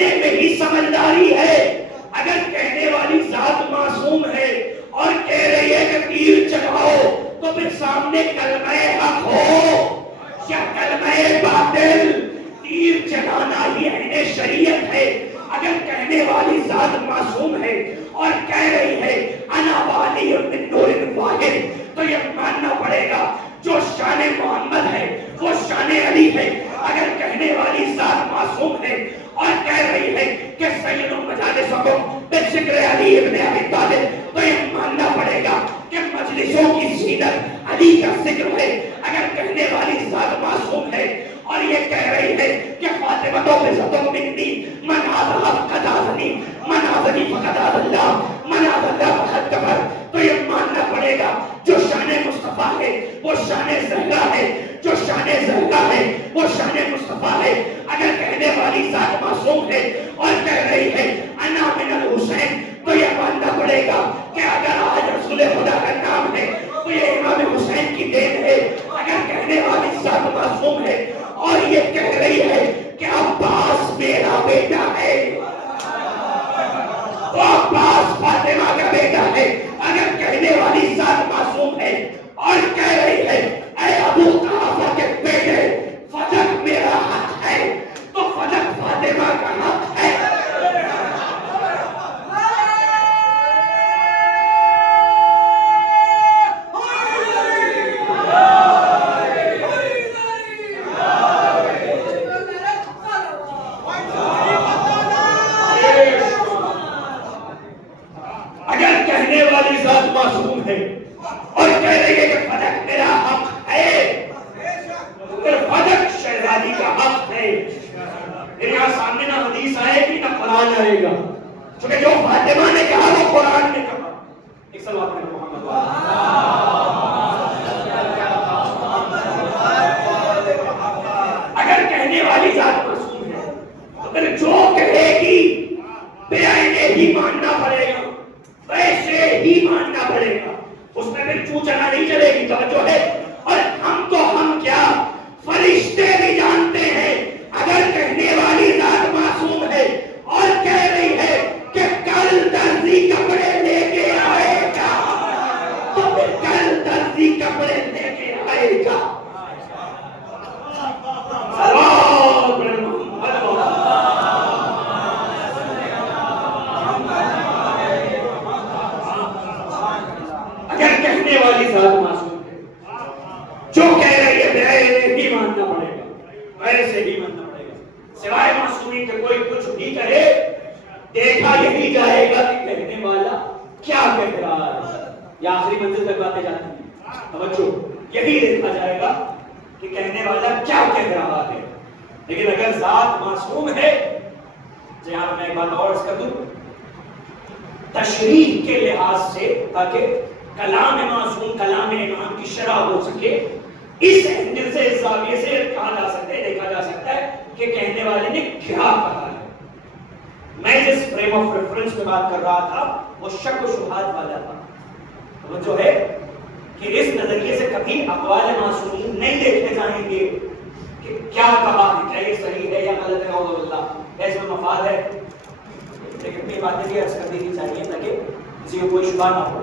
اتنے میں ہی سمجھداری ہے. اگر کہنے والی ذات معصوم ہے اور کہہ رہی ہے کہ تیر چلاؤ تو پھر سامنے کلمہ حق ہو یا کلمہ باطل؟ تیر چلانا ہی عین شریعت ہے. اگر کہنے والی ذات معصوم ہے اور کہہ رہی ہے انا والی من نور واحد تو یہ ماننا پڑے گا جو شان محمد ہے وہ شان علی ہے. اگر کہنے والی ذات معصوم ہے اور کہہ رہی ہے کہ سید مجالسکم بذکر علی ابن ابی طالب تو یہ ماننا پڑے گا کہ مجلسوں کی زینت علی کا ذکر ہے. اگر کہنے والی ذات معصوم ہے اور یہ کہہ رہی ہے کہ فاطمہ تو بذاتم منی من آذا فقد آذنی من آذنی فقد آذ اللہ من آذ اللہ فقد کفر تو یہ ماننا پڑے گا جو شان مصطفیٰ ہے وہ شان زہرا ہے، جو شان زہرا ہے وہ شان مصطفیٰ ہے. اگر کہنے والی ذات معصوم ہے اور کہہ رہی ہے انا من الحسین تو یہ ماننا پڑے گا کہ اگر آج رسول خدا کا نام ہے تو یہ امام حسین کی دین ہے. اگر کہنے والی ذات معصوم ہے اور یہ کہہ رہی ہے کہ عباس میرا بیٹا ہے، وہ عباس فاطمہ کا بیٹا ہے. اگر کہنے والی ذات معصوم ہے اور کہہ رہی ہے اے ابو قحافہ کے بیٹے فدق میرا حق ہے تو فدق فاطمہ کا حق ہے. اگر کہنے والی ذات معصوم ہے اور کہہ رہی ہے کہ فدق میرا حق ہے پھر فدق شہزادی کا حق ہے. پھر یہاں سامنے نہ حدیث آئے گی نہ قرآن آئے گا، چونکہ جو فاطمہ نے کہا وہ قرآن نے کہا. ایک صلوات پڑھیں محمد. اگر کہنے والی ذات معصوم ہے تو پھر جو کہے گی بیعنے ہی ماننا پڑے گا، ویسے ہی ماننا پڑے گا. اس میں پھر چوں چلا نہیں چلے گی. توجہ ہے. اور ہم تو ہم کیا فرشتے بھی جانتے ہیں اگر کہنے والی ذات معصوم ہے اور کہہ رہی ہے کہ کل درزی کپڑے لے کے آئے گا تو پھر کل درزی کپڑے لے کے آئے گا. اگر کہنے والی ذات معصوم ہے جو کہہ رہی ہے بیعنے ہی ماننا پڑے گا، ویسے ہی ماننا پڑے گا. سوائے معصومی کہ کوئی کچھ بھی کرے دیکھا یہی جائے گا کہ کہنے والا کیا کہہ رہا ہے. یا آخری منزل تک باتیں جاتی ہیں. توجہ، یہی دیکھا جائے گا کہ کہنے والا کیا کہہ رہا ہے. لیکن اگر ذات معصوم ہے، جہاں میں ایک بات اور عرض کر دوں تشریح کے لحاظ سے تاکہ کلام معصوم کلام امام کی شرح ہو سکے، اس اینگل سے اس زاویے سے کہا جا سکتا ہے، دیکھا جا سکتا ہے کہ کہنے والے نے کیا کہا ہے. میں جس فریم آف ریفرنس میں بات کر رہا تھا وہ شک و شبہات والا تھا. وہ جو ہے کہ اس نظریے سے کبھی اقوال معصومین نہیں دیکھنے جائیں گے کہ کیا کہا ہے، کیا یہ صحیح ہے یا غلط ہے. اعوذ باللہ، اس میں مفاد ہے. لیکن یہ باتیں بھی عرض کر دینی چاہیے تاکہ کسی کو کوئی شبہ نہ ہو.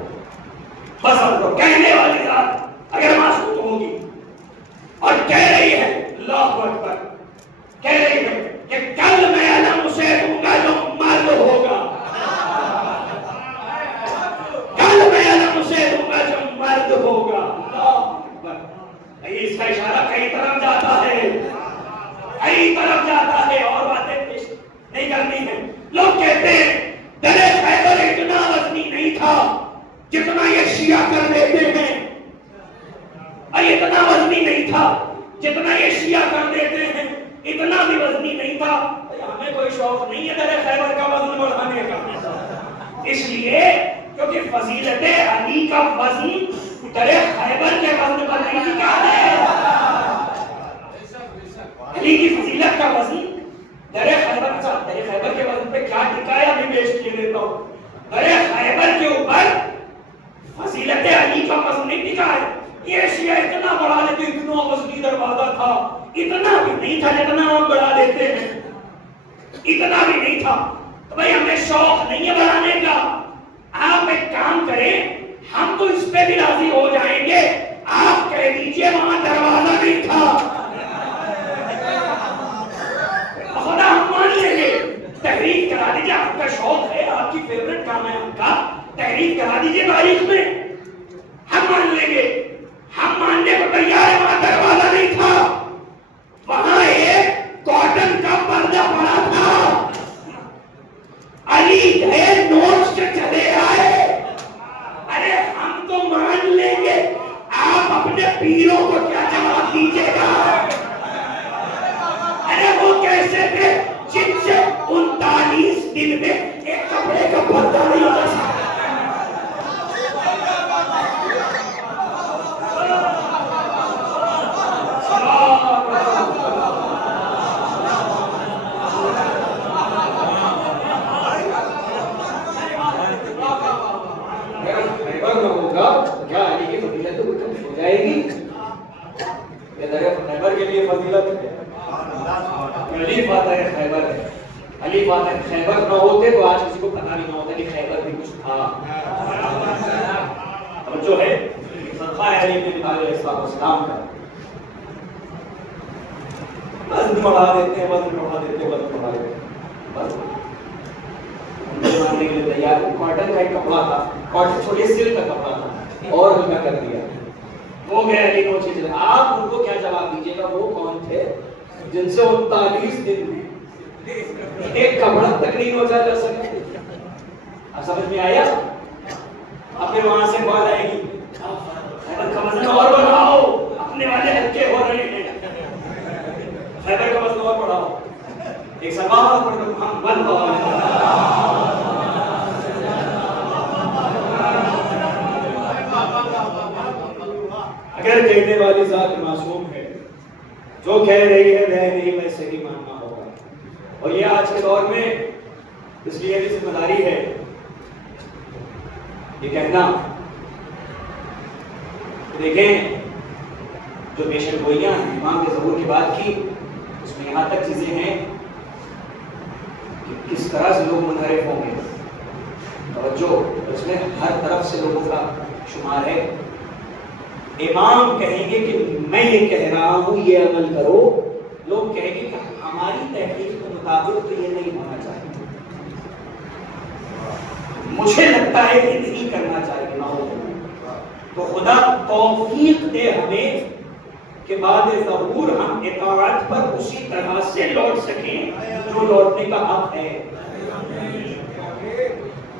بس اب کہنے والی ذات اگر معصوم ہوگی اور کہہ رہی ہے اللہ اکبر، کہہ رہی ہے کہ کل میں علم اسے دوں گا جو مرد ہوگا، کل میں علم اسے دوں گا جو مرد ہوگا. اس کا اشارہ کئی طرف جاتا ہے، کئی طرف جاتا ہے اور باتیں پیش نہیں کرنی ہے. لوگ کہتے ہیں در خیبر اتنا وزنی نہیں تھا جتنا یہ شیعہ کر دیتے ہیں، اور اتنا وزنی نہیں تھا جتنا یہ شیعہ کر دیتے ہیں، اتنا بھی وزنی نہیں تھا. ہمیں کوئی شوق نہیں ہے در خیبر کا وزن بڑھانے کا، اس لیے کیونکہ فضیلت علی کا وزن در خیبر کے وزن پر نہیں ٹکا ہے. علی کی فضیلت کا وزن در خیبر کے وزن پہ کیا ٹکا ہے ابھی پیش کیے دیتا ہوں. در خیبر کے اوپر فضیلت علی کا وزن نہیں ٹکا ہے. یہ شیعہ اتنا بڑھا لیتے، اتنا وزنی دروازہ تھا، اتنا بھی نہیں تھا جتنا ہم بڑھا دیتے ہیں. اتنا بھی نہیں تھا. تو بھائی ہمیں شوق نہیں ہے بنانے کا, آپ ایک کام کریں, ہم تو اس پہ بھی راضی ہو جائیں گے, آپ کہہ دیجئے وہاں دروازہ نہیں تھا, خدا ہم مان لیں گے. تحریف کرا دیجئے, آپ کا شوق ہے, آپ کی فیورٹ کام ہے آپ کا, تحریف کرا دیجئے تاریخ میں, ہم مان لیں گے. ہم ماننے کو تیار ہے, وہاں دروازہ نہیں تھا, وہاں ایک کاٹن کا پردہ پڑا تھا. علی گئے نوٹ سے چلے آئے. ارے ہم تو مان لیں گے, آپ اپنے پیروں کو کیا جواب دیجیے گا؟ ارے وہ کیسے تھے جن سے 39 دن میں ایک کپڑے کا پردہ نہیں ہوتا تھا. خیبر نہ ہوتے تو آج کسی کو پتہ نہیں نہ ہوتا کہ خیبر بھی کچھ تھا. اب جو ہے صدقہ ہے علی بن ابی طالب علیہ السلام کا, بس بڑھا دیتے ہیں, بس بڑھا دیتے ہیں, بس بڑھا دیتے ہیں, بس ماننے کے لیے تیار. کاٹن کا ایک کپڑا تھا, کاٹن چھوٹے سلک کا کپڑا تھا, اور ہلکا کر دیا. وہ گئے علی نوٹ سے, آپ ان کو کیا جواب دیجیے گا؟ وہ کون تھے جن سے 39 دن میں ایک کپڑا تک نہیں نوچا جا سکے؟ اب سمجھ میں آیا؟ اب پھر وہاں سے بات آئے گی, خیبر کا مسئلہ اور بڑھاؤ, اپنے والے ہلکے ہو رہے ہیں, خیبر کا مسئلہ اور بڑھاؤ. ایک سوال پر ہم بند ہو اگر کہنے والی ذات معصوم ہے, جو کہہ رہی ہے وہ نہیں ویسے ہی ماننا ہوگا. اور یہ آج کے دور میں اس لیے بھی ذمہ داری ہے یہ کہنا. دیکھیں جو پیشن گوئیاں ہیں امام کے ظہور کی بات کی, اس میں یہاں تک چیزیں ہیں کہ کس طرح سے لوگ منحرف ہوں گے. توجہ, اس میں ہر طرف سے لوگوں کا شمار ہے. امام کہیں گے کہ میں یہ کہہ رہا ہوں, یہ عمل کرو. لوگ کہیں گے کہ ہماری تحقیق کے مطابق تو یہ نہیں ہونا چاہیے, مجھے لگتا ہے یہ نہیں کرنا چاہیے نہ ہو. تو خدا توفیق دے ہمیں کہ بعد ظہور ہم اطاعت پر اسی طرح سے لوٹ سکیں جو لوٹنے کا حق ہے.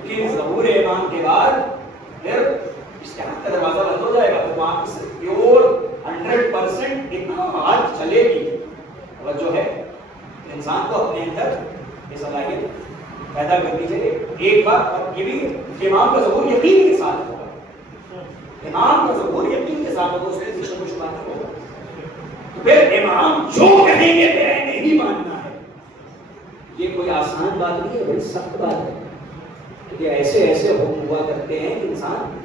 کہ ظہور امام کے بعد پھر اجتہاد کا دروازہ بند ہو جائے گا, تو وہاں سے پیور 100% اتحاد چلے گی. جو ہے انسان کو اپنے اندر یہ صلاحیت پیدا کرنی چاہیے. ایک بات یہ بھی, امام کا ظہور یقین کے ساتھ ہوگا, امام کا ظہور یقین کے ساتھ ہوگا, اس میں کسی کو شبہ نہیں ہوگا. تو پھر امام جو کہیں گے پھر نہیں ماننا ہے. یہ کوئی آسان بات نہیں ہے, بڑی سخت بات ہے. کہ ایسے ایسے حکم ہوا کرتے ہیں کہ انسان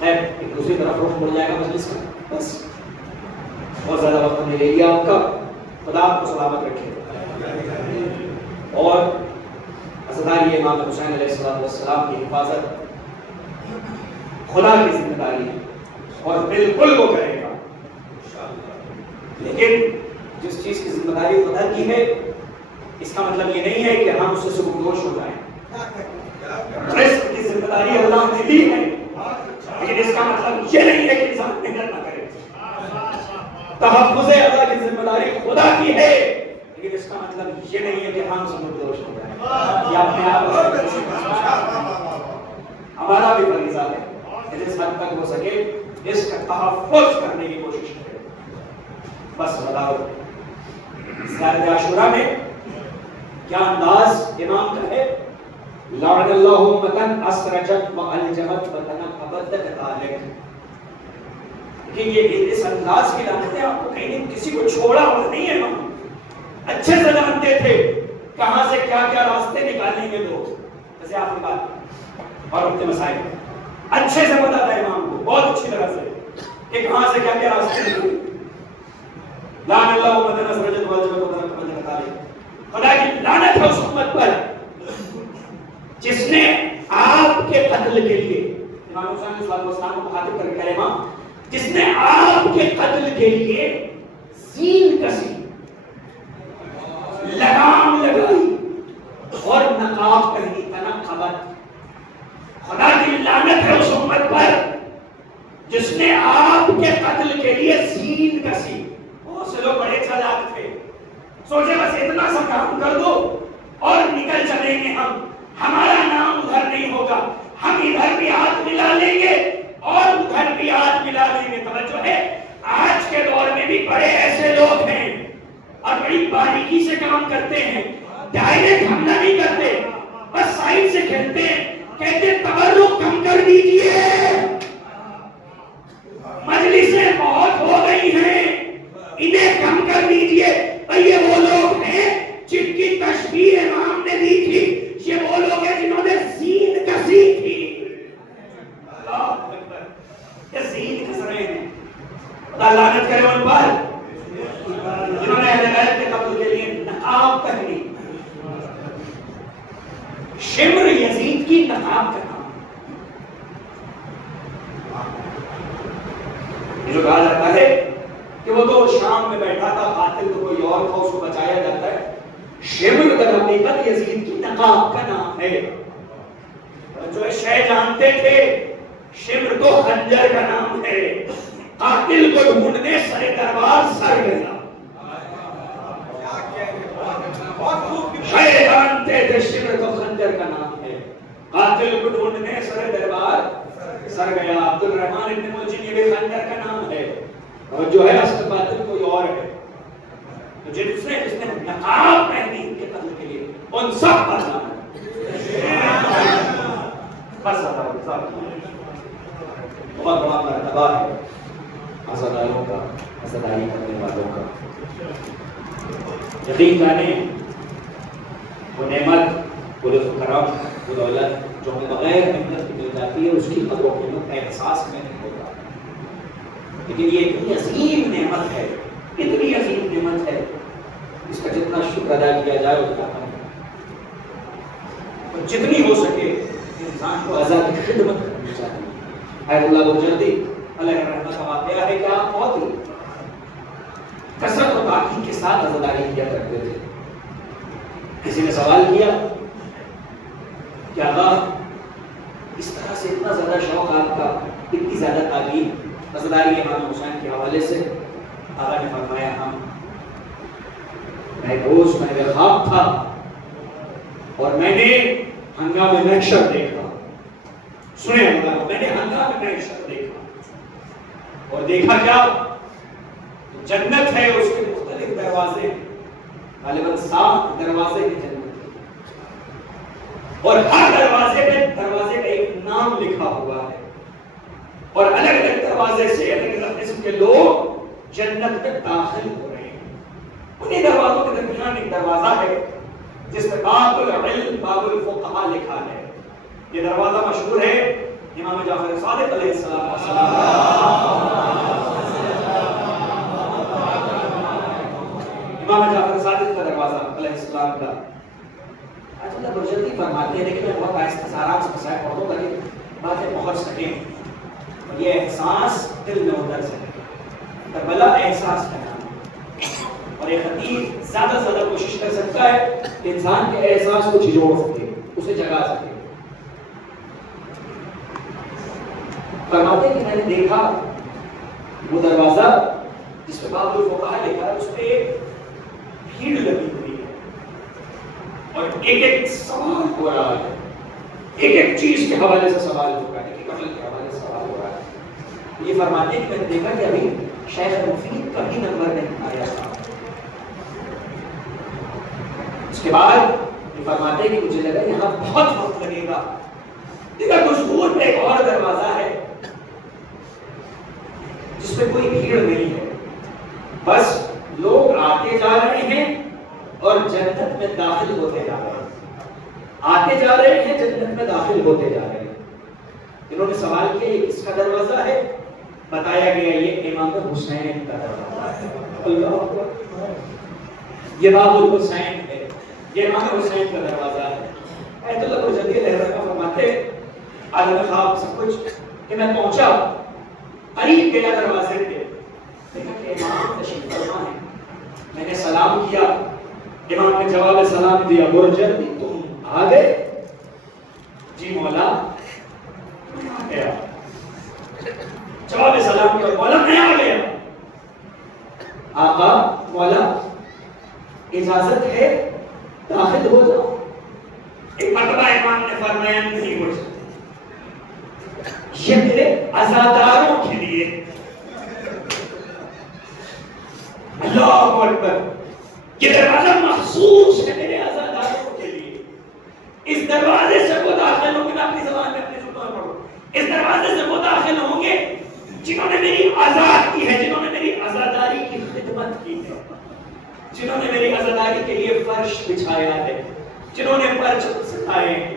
خیر ایک دوسری طرف رخ مڑ جائے گا مجلس کا. بس بہت زیادہ وقت ہم نے لے لیا آپ کا, خدا آپ کو سلامت رکھے. اور عزاداری امام حسین علیہ السلام کی حفاظت خدا کی ذمہ داری ہے, اور بالکل وہ کرے گا. لیکن جس چیز کی ذمہ داری خدا کی ہے, اس کا مطلب یہ نہیں ہے کہ ہم اس سے سبکدوش ہو جائیں. رزق کی ذمہ داری اللہ نے دی ہے, لیکن اس کا مطلب یہ نہیں ہے کہ انسان محنت نہ کرے. تحفظ ادا کی ذمہ داری خدا کی ہے, لیکن اس کا مطلب یہ نہیں ہے کہ ہم سبکدوش ہو جائیں. یہ اپنے آپ ہمارا بھی فریضہ ہے کہ جس حد تک ہو سکے اس کا تحفظ کرنے کی کوشش کرے. بس بتاؤ زیارت عاشورہ میں کیا انداز امام کا ہے؟ لعن اللہ امتن اسرجت والجمت وطنت ابدت تعلق. کہ یہ اس انداز کی لعنتیں آپ کو کہیں کسی کو چھوڑا ہوا نہیں ہے. امام اچھے سے جانتے تھے کہاں سے کیا کیا راستے نکالیں گے لوگ, جیسے آپ نے بات اور اپنے مسائل اچھے سے پتا تھا امام کو بہت اچھی طرح سے کہ کہاں سے کیا کیا راستے نکالیں. لعن اللہ امتن اسرجت والجمت وطنت ابدت تعلق. خدا کی لعنت لعنت ہے اس امت پر جس نے آپ کے قتل کے لیے، امام حسین علیہ السلام کو مخاطب کر کے کہہ رہے امام، جس نے آپ کے قتل کے لیے سین کسی، لگام لگائی اور نقاب پہنی، تنقبت، خدا کی لعنت ہے اس امت پر جس نے آپ کے قتل کے لیے سین کسی۔ بہت سے لوگ بڑے چالاک تھے، سوچے بس اتنا سا کام کر دو اور نکل چلیں گے، ہمارا نام ادھر نہیں ہوگا، ہم ادھر بھی ہاتھ ملا لیں گے اور ادھر بھی ہاتھ ملا لیں گے۔ توجہ ہے، آج کے دور میں بھی بڑے ایسے لوگ ہیں اور بڑی باریکی سے کام کرتے ہیں، ڈائریکٹ حملہ نہیں کرتے، بس سائڈ سے کھیلتے ہیں، کہتے تبرک کم کر دیجئے، مجلسیں بہت ہو گئی ہیں، انہیں کم کر دیجئے۔ یہ وہ لوگ ہیں جن کی تشبیہ امام نے دی تھی، یہ وہ لوگ ہیں جنہوں نے زین کسی تھی۔ اللہ اکبر، یہ زین کس رہے ہیں، اللہ لعنت کرے ان پر جنہوں نے اہل بیت کے قتل کے لیے نقاب پہنی۔ شمر یزید کی نقاب کا نام، یہ جو کہا جاتا ہے کہ وہ تو شام میں بیٹھا تھا، قاتل تو کوئی اور تھا، اس کو بچایا جاتا ہے۔ شمر در حقیقت یزید کی نقاب کا نام ہے۔ جو ہے شے جانتے تھے، شمر تو خنجر کا نام ہے۔ قاتل کو ڈھونڈنے سر دربار سر گیا، شے جانتے تھے، شمر تو خنجر کا نام ہے۔ قاتل کو ڈھونڈنے سر دربار سر گیا۔ عبد الرحمن ابن ملجم یہ بھی خنجر کا نام ہے، اور جو ہے اصل قاتل کوئی اور ہے۔ تو جس نے نقاب پہنی ان کے قتل کے لیے، ان سب پر لعنت۔ بس بہت بڑا مرتبہ ہے عزاداروں کا، عزاداری کرنے والوں کا۔ یقین جانیں وہ نعمت، وہ لطف کرم، وہ دولت جو ہمیں بغیر محنت کی مل جاتی ہے، اس کی قدر و قیمت کا احساس میں نہیں ہوتا، لیکن یہ اتنی عظیم نعمت ہے، اتنی عظیم نعمت ہے، اس کا جتنا شکر ادا کیا جائے اتنا کم ہے۔ اور جتنی ہو سکے انسان کو عزا کی خدمت کرنی چاہیے۔ حیات اللہ بجردی علیہ الرحمہ کا واقعہ ہے کہ آپ بہت ہی کثرت و تاکید کے ساتھ عزاداری کیا کرتے تھے۔ کسی نے سوال کیا کہ آقا اس طرح سے اتنا زیادہ شوق آپ کا، اتنی زیادہ تعلیم عزاداری امام حسین کے حوالے سے، آقا نے فرمایا ہم، میں روز میں خواب تھا اور میں نے ہنگام محشر دیکھا، سنے اللہ، میں نے ہنگام محشر دیکھا اور دیکھا کیا، جنت ہے، اس کے مختلف دروازے، غالباً 7 دروازے کی جنت ہے، اور ہر دروازے کا ایک نام لکھا ہوا ہے، اور الگ الگ دروازے سے الگ الگ قسم کے لوگ جنت میں داخل ہو رہے ہیں۔ انہیں دروازوں کے درمیان ایک دروازہ ہے جس میں باب العلم باب الفقہاء لکھا ہے۔ یہ دروازہ مشہور ہے امام جعفر صادق علیہ السلام، امام جعفر صادق کا دروازہ علیہ السلام کا۔ آج اللہ برجتی فرماتے ہیں، لیکن میں بہت آہستہ آرام سے مسائل پڑھوں تاکہ باتیں پہنچ سکیں اور یہ احساس دل میں اتر سکے۔ کربلا احساس کا نام ہے، اور ایک خطیب زیادہ سے زیادہ کوشش کر سکتا ہے کہ انسان کے احساس کو جھجوڑ سکے، اسے جگا سکے۔ فرماتے ہیں کہ میں نے دیکھا وہ دروازہ جس پہ باب الفقہاء لکھا ہے، اس پہ ایک بھیڑ لگی ہوئی ہے اور ایک ایک سوال ہو رہا ہے، ایک ایک چیز کے حوالے سے سوال ہو رہا ہے، ایک ایک عمل کے حوالے سے سوال ہو رہا ہے۔ یہ فرماتے ہیں کہ میں نے دیکھا کہ ابھی شیخ مفید کا بھی نمبر نہیں آیا تھا۔ اس کے بعد یہ فرماتے ہیں کہ مجھے لگا یہاں بہت وقت لگے گا، دیکھا کچھ دور پہ ایک اور دروازہ ہے جس پہ کوئی بھیڑ نہیں ہے، بس لوگ آتے جا رہے ہیں اور جنت میں داخل ہوتے جا رہے ہیں، آتے جا رہے ہیں، جنت میں داخل ہوتے جا رہے ہیں۔ انہوں نے سوال کیا یہ کس کا دروازہ ہے؟ بتایا گیا یہ امام حسین کا دروازہ ہے۔ اللہ اکبر، یہ باب الحسین ہے، یہ امام حسین کا دروازہ ہے. ایت اللہ جدید رحمہ فرماتے عالم خواب سب کچھ کہ میں پہنچا قریب گیا دروازے پہ دیکھا کہ امام تشریف فرما ہے. میں نے سلام کیا, امام نے جواب سلام دیا برجر تم آ گئے؟ جی مولا میں آ گیا. جواب سلام کیا مولا میں آ گیا. آقا مولا اجازت ہے داخل ہو جاؤ. ایک مرتبہ امام نے فرمایا نہیں ہو سکتا, یہ میرے عزاداروں کے لیے. اللہ اکبر, یہ دروازہ مخصوص ہے میرے عزاداروں کے لیے. اس دروازے سے وہ داخل ہوں گے, میں اپنی زبان میں اپنی زبان پڑھوں, اس دروازے سے وہ داخل ہوں گے جنہوں نے میری آزاد کی ہے, جنہوں نے میری عزاداری کی خدمت کی ہے, جنہوں نے میری عزاداری کے لیے فرش بچھایا ہے, جنہوں نے پرچ سکھائے ہیں,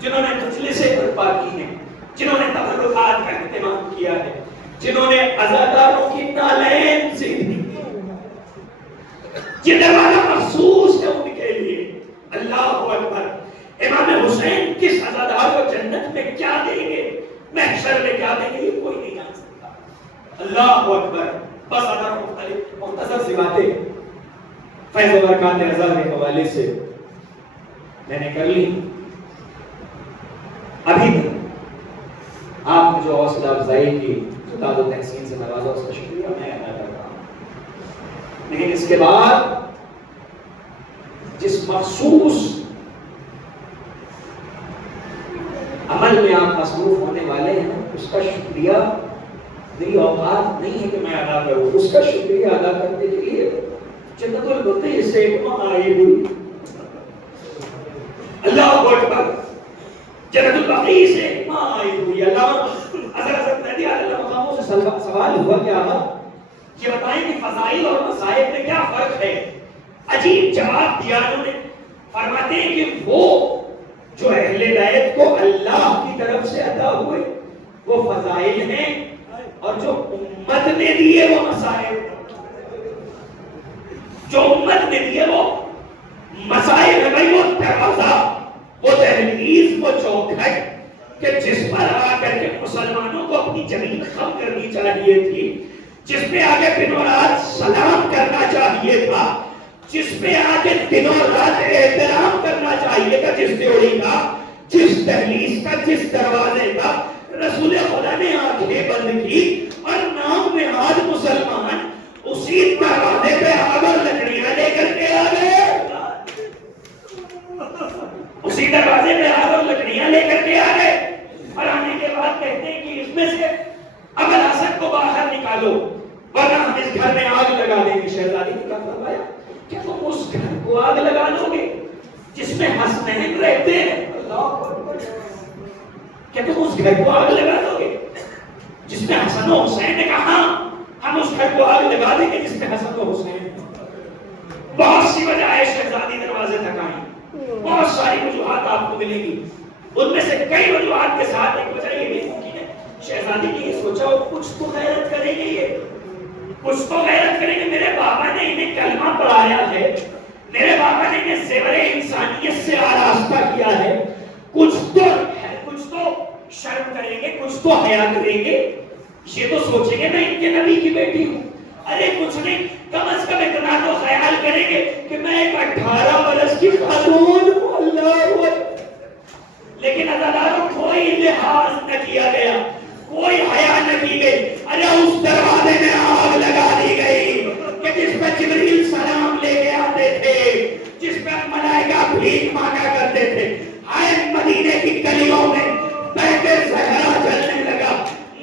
جنہوں نے مجلسیں برپا کی ہیں, جنہوں نے تبرکات کا اہتمام کیا ہے, جنہوں نے عزاداروں کی نالین سیدھی. یہ دروازہ مخصوص ہے ان کے لیے. اللہ اکبر. امام حسین کس عزادار کو جنت میں کیا دیں گے, محشر میں کیا دیں گے, یہ کوئی نہیں جان سکتا. اللہ اکبر. بس اگر مختصر سی باتیں فیض و برکات رضا کے حوالے سے میں نے کر لی. ابھی تک آپ نے جو حوصلہ افزائی کی, جو داد و تحسین سے نوازا, اس کا شکریہ میں ادا کرتا ہوں. لیکن اس کے بعد جس مخصوص عمل میں آپ مصروف ہونے والے ہیں, اس کا شکریہ میری اوقات نہیں ہے کہ میں ادا کروں. اس کا شکریہ ادا کرنے کے لیے جنت البقیع سے ایک ماں آئی ہوئی. اللہ اکبر. جنت البقیع سے ایک ماں آئی ہوئی. اللہ حضرت ندی علیہ مقاموں سے سوال ہوا کہ آقا یہ بتائیں کہ فضائل اور مصائب میں کیا فرق ہے. عجیب جواب دیا انہوں نے. فرماتے ہیں کہ وہ جو اہل بیت کو اللہ کی طرف سے عطا ہوئے وہ فضائل ہیں, اور جو امت نے دیے وہ مصائب. جو امت نے دیے وہ مصائب ہے. بھائی وہ دروازہ, وہ دہلیز, وہ چوکھٹ کہ جس پر آ کر کے مسلمانوں کو اپنی زمین خم کرنی چاہیے تھی, جس پہ آگے دن و رات سلام کرنا چاہیے تھا, جس پہ آگے دن و رات احترام کرنا چاہیے تھا, جس ڈیوڑی کا, جس دہلیز کا, جس دروازے کا رسول خدا نے آنکھیں بند کی اور نام میں آج مسلمان اسی دروازے پہ آگ اور لکڑیاں لے کر کے آ گئے. اسی دروازے پہ آگ اور لکڑیاں لے کر کے آ گئے. اور آنے کے بعد کہتے ہیں کہ اس میں سے ابو الحسن کو باہر نکالو ورنہ ہم اس گھر میں آگ لگا دیں گے. شہزادی نے کہا فرمایا کہ تم اس گھر کو آگ لگا دو گے جس میں حسنین رہتے ہیں. کہ تم اس گھر کو آگ لگا دو گے جس میں حسن و حسین نے کہا ہم اس گھر کو آگ لگا دیں گے جس میں حسن و حسین. بہت سی وجہ ہے شہزادی دروازے تک آئی, بہت ساری وجوہات آپ کو ملیں گی. ان میں سے کئی وجوہات کے ساتھ ایک وجہ یہ بھی ممکن ہے شہزادی نے یہ سوچا وہ کچھ تو غیرت کریں گے, یہ کچھ تو غیرت کریں گے. میرے بابا نے انہیں کلمہ پڑھایا ہے, میرے بابا نے انہیں زیور انسانیت سے آراستہ کیا ہے, کچھ تو شرم کریں گے, کچھ تو حیا کریں گے. یہ تو سوچیں گے میں ان کے نبی کی بیٹی ہوں. ارے کچھ نہیں, کم از کم اتنا تو خیال کریں گے کہ میں ایک 18 برس کی خاتون ہوں. اللہ. لیکن عزاداروں کوئی لحاظ نہ کیا گیا, کوئی حیا نہ کی گئی. ارے اس دروازے میں آگ لگا دی گئی کہ جس پہ جبریل سلام لے کے آتے تھے, جس پہ ملائکہ بھیک مانگا کرتے تھے. آئے مدینے کی گلیوں میں بہتے زہرا جلنے لگا,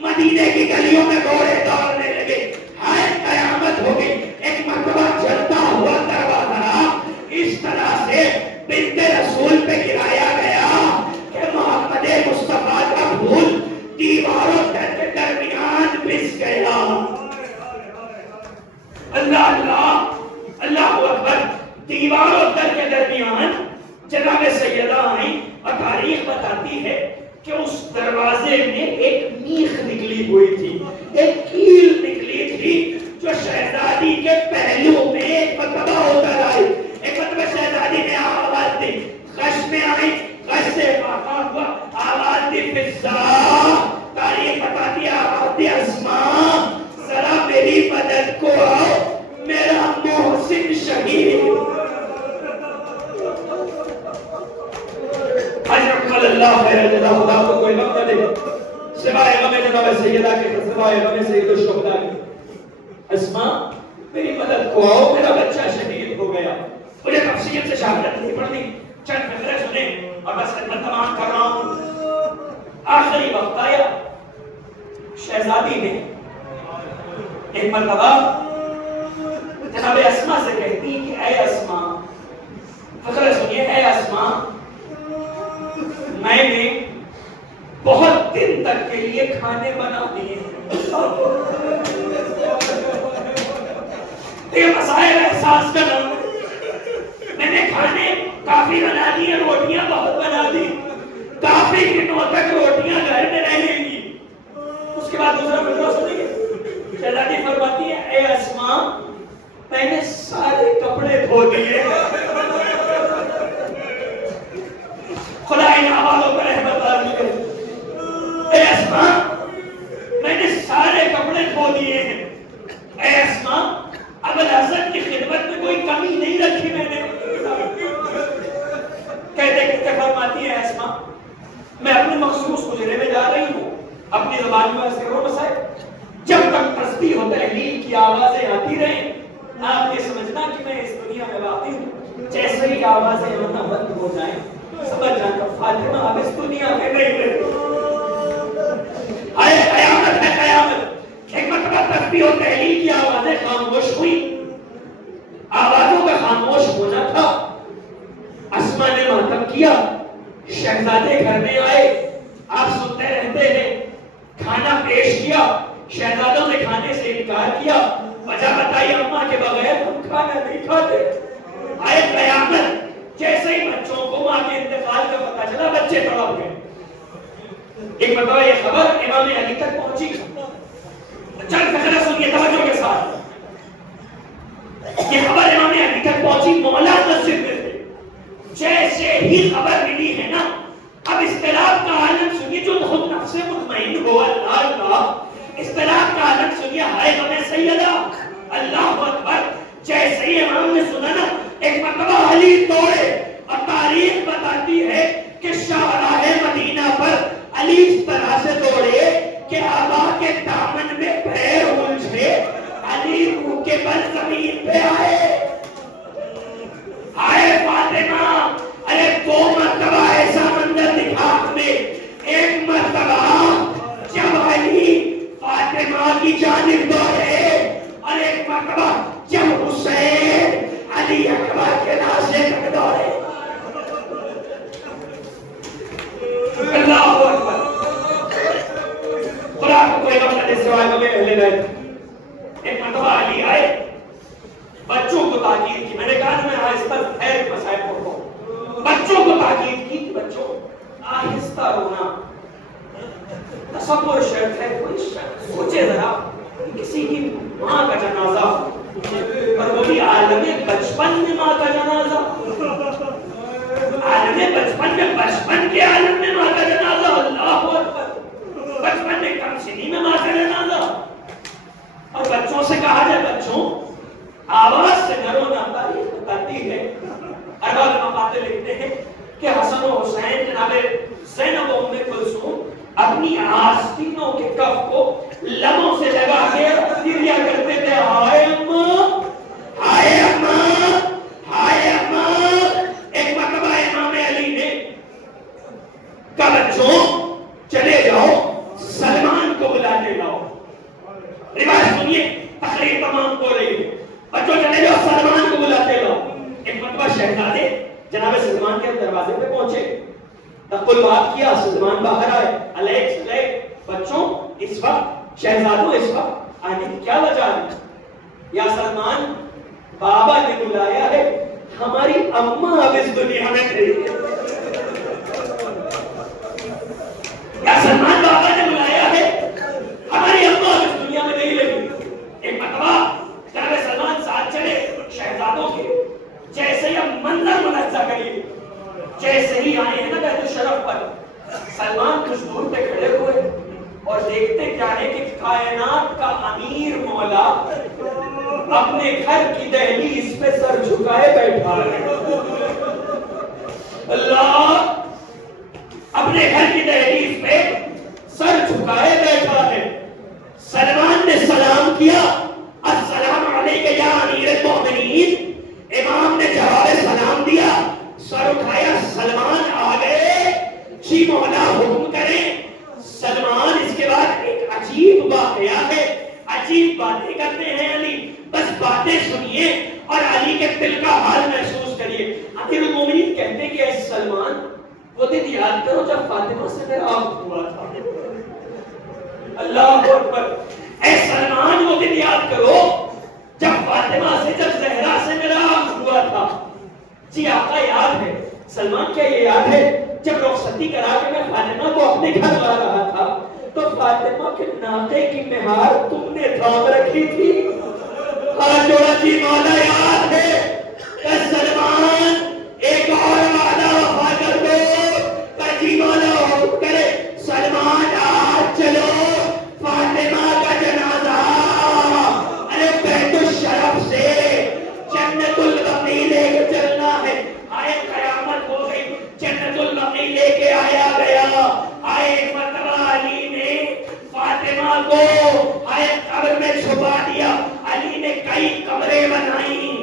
مدینے کی گلیوں میں گھوڑے دوڑنے لگے. آئے قیامت ہو گئی. ایک مرتبہ جلتا ہوا دروازہ اس طرح سے بنت رسول پہ گرایا گیا کہ محمد مصطفیٰ کا پھول دیواروں کے درمیان پس گیا. اللہ اللہ اللہ اکبر. دیواروں کے درمیان جناب سیدہ آئیں اور تاریخ بتاتی ہے کہ اس دروازے میں ایک میخ نکلی ہوئی تھی, ایک کیل نکلی تھی جو شہزادی کے پہلو میں ایک مرتبہ اتر آئی. ایک مرتبہ شہزادی نے آواز دی فضا تاریخ بتاتی ہے آواز دی اسماء ذرا میری مدد کو آؤ میرا محسن شہید حضرت اللہ خیر جزا خدا کو کوئی غم نہ دے سوائے غم جناب سیدہ کے سوائے غم سید الشہداء کی اسماء میری مدد کو آؤ میرا بچہ شہید ہو گیا مجھے تفصیل سے شہادت نہیں پڑھنی چند فکرے سنیں اور بس خدمت تمام کر رہا ہوں آخری وقت آیا شہزادی نے ایک مرتبہ جناب اسماء سے کہتی کہ اے اسماء فکرے سنیے اے اسماء میں نے بہت دن تک کے لیے کھانے بنا دیے یہ مسائل احساس کا نام ہے میں نے کھانے کافی بنا دیے روٹیاں بہت بنا دی کافی دنوں تک روٹیاں گھر میں رہیں گی اس کے بعد دوسرا فکرہ سنیں گے شہزادی فرماتی ہے اے اسماء میں نے سارے کپڑے دھو دیے خدا ان حوالوں پر رحمت آدمی کرے اے اسماء میں نے سارے کپڑے دھو دیے ہیں اے اسماء ابوالحسن کی خدمت میں کوئی کمی نہیں رکھی میں نے کہتے کہتے فرماتی ہے اسماء میں اپنے مخصوص مجرے میں جا رہی ہوں اپنی زبان میں عرض کرو مسائل جب تک تسبیح و تحلیل کی آوازیں آتی رہیں آپ یہ سمجھنا کہ میں اس دنیا میں باقی ہوں جیسے ہی آوازیں آنا بند ہو جائیں سمجھ جانا فاطمہ اب اس دنیا میں نہیں رہی آئے قیامت ہے قیامت ایک مرتبہ تسبیح و تحلیل کی آوازیں خاموش ہوئی آوازوں کا خاموش ہونا تھا اسماء نے ماتم کیا شہزادے گھر میں آئے آپ سنتے رہتے ہیں کھانا پیش کیا شہزادوں نے کھانے سے انکار کیا وجہ بتائی اماں کے بغیر ہم کھانا نہیں کھاتے آئے قیامت جیسے ہی بچوں کو ماں کے انتقال کا پتہ چلا بچے تڑپ گئے ایک مرتبہ یہ خبر امام علی تک پہنچی چند فکرہ سنیے توجہ کے ساتھ یہ خبر امام علی تک پہنچی مولا مسجد میں تھے جیسے ہی خبر ملی ہے نا اب اختلاف کا عالم سنیے جو خود نفس مطمئن ہو اللہ اللہ اختلاف کا عالم سنیے ہائے غم سیدہ اللہ اکبر جیسے ہی امام نے سنا نا ایک مرتبہ علی دوڑے اور تاریخ بتاتی ہے کہ شاہراہ مدینہ پر علی اس طرح سے دوڑے کہ آبا کے دامن میں پیر الجھے علی منہ کے بل زمین پہ آئے فاطمہ ارے دو مرتبہ ایسا منظر دکھا ہمیں ایک مرتبہ جب علی فاطمہ کی جانب دوڑے اور ایک مرتبہ جب حسین علی اکبر کے ناصر تک دوڑے اللہ اکبر خدا کو کوئی غم نہ دے سوائے غم اہل بیت ایک مرتبہ علی آئے بچوں کو تاکید کی میں نے کہا میں آہستہ خیر مسائل پڑھتا ہوں بچوں کو تاکید کی کہ بچوں آہستہ رونا تصور شرط ہے کوئی سوچے ذرا کسی کی ماں کا جنازہ اور وہ بھی عالم بچپن میں ماں کا جنازہ عالم بچپن میں بچپن کے عالم میں ماں کا جنازہ اللہ اکبر بچپن میں کم سنی میں ماں کا جنازہ اور بچوں سے کہا جائے بچوں آواز سے نہ رونا تاریخ بتاتی ہے ارباب مقاتل لکھتے ہیں کہ حسن و حسین جناب زینب و ام کلثوم اپنی آستینوں کے کف کو لبوں سے لگا کے دیا کرتے تھے ہائے اماں ہائے اماں ہائے اماں ایک مرتبہ امام علی نے کہا بچوں چلے جاؤ سلمان کو بلاتے لاؤ روایت سنیے تقریر تمام ہو رہی ہے بچوں چلے جاؤ سلمان کو بلاتے لاؤ ایک مرتبہ شہزادے جناب سلمان کے دروازے پہ پہنچے تقل بات کیا سلمان باہر آئے علیک سلیک بچوں اس وقت شہزادوں اس وقت آنے کی کیا وجہ ہے یا سلمان بابا نے بلایا ہے ہماری اماں اب اس دنیا میں نہیں ہے یا سلمان بابا نے بلایا ہے ہماری اماں اب اس دنیا میں نہیں رہی ایک مرتبہ جناب سلمان ساتھ چلے شہزادوں کے جیسے یہ منظر منظر کریے جیسے ہی آئے ہیں نا بیت الشرف پر، سلمان کچھ دور پہ کھڑے ہوئے اور دیکھتے کیا ہے کہ کائنات کا امیر مولا اپنے گھر کی دہلیز پہ سر جھکائے بیٹھا ہے. اللہ اپنے گھر کی دہلیز پہ سر جھکائے بیٹھا ہے. سلمان نے سلام کیا، السلام علیکم یا امیر المومنین. امام نے جواب سلام دیا، سر اٹھایا، سلمان آ گئے، جی مولا حکم کریں. سلمان اس کے بعد ایک عجیب واقعہ ہے، عجیب باتیں کرتے ہیں علی، بس باتیں سنیے اور علی کے دل کا حال محسوس کریے. امیر المومنین کہتے ہیں کہ اے سلمان، وہ دن یاد کرو جب فاطمہ سے میرا عقد ہوا تھا. اللہ اکبر. اے سلمان، وہ دن یاد کرو جب فاطمہ سے، جب زہرا سے میرا عقد ہوا تھا. جی آقا یاد ہے. سلمان کیا یہ یاد ہے جب رخصتی کرا کے میں فاطمہ کو اپنے گھر لا رہا تھا تو فاطمہ کے ناقے کی مہار تم نے تھام رکھی تھی؟ ہاتھ جوڑا. جی مولا یاد ہے. اے سلمان ایک اور وعدہ وفا کر دو. جی مولا حکم کرے. سلمان آج چلو فاطمہ کا جنازہ ارے بیت الشرف سے جنت البقیع لے کے چلنا ہے. آئے قیامت ہو گئی، جنت البقیع لے کے آیا گیا. آئے مرتبہ علی نے فاطمہ کو آئے قبر میں چھپا دیا. علی نے کئی قبریں بنائی.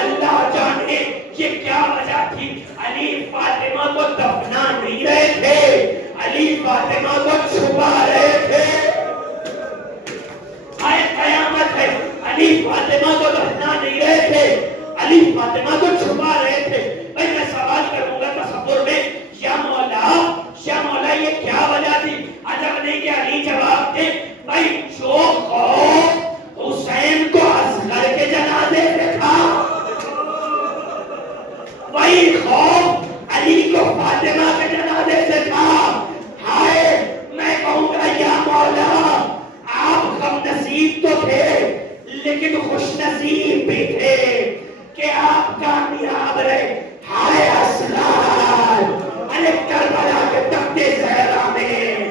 اللہ جانے یہ کیا وجہ تھی. علی فاطمہ کو دفنا نہیں رہے تھے، علی فاطمہ کو چھپا رہے تھے. آئے قیامت ہے، علی فاطمہ کو دفنا نہیں رہے تھے، علی فاطمہ کو چھپا رہے تھے. بھائی میں سوال کروں گا تصور میں، یا مولا یہ کیا وجہ تھی؟ عجب نہیں کہ علی جواب دے، بھائی جو خوف حسین کو اصغر کے جنازے سے تھا وہی خوف علی کو فاطمہ کے جنازے سے تھا. ہائے میں کہوں گا یا مولا آپ ہم نصیب تو تھے لیکن خوش نصیب بھی تھے کہ آپ کامیاب رہے. ہائے اسرار ارے کربلا کے تختے زہرا میں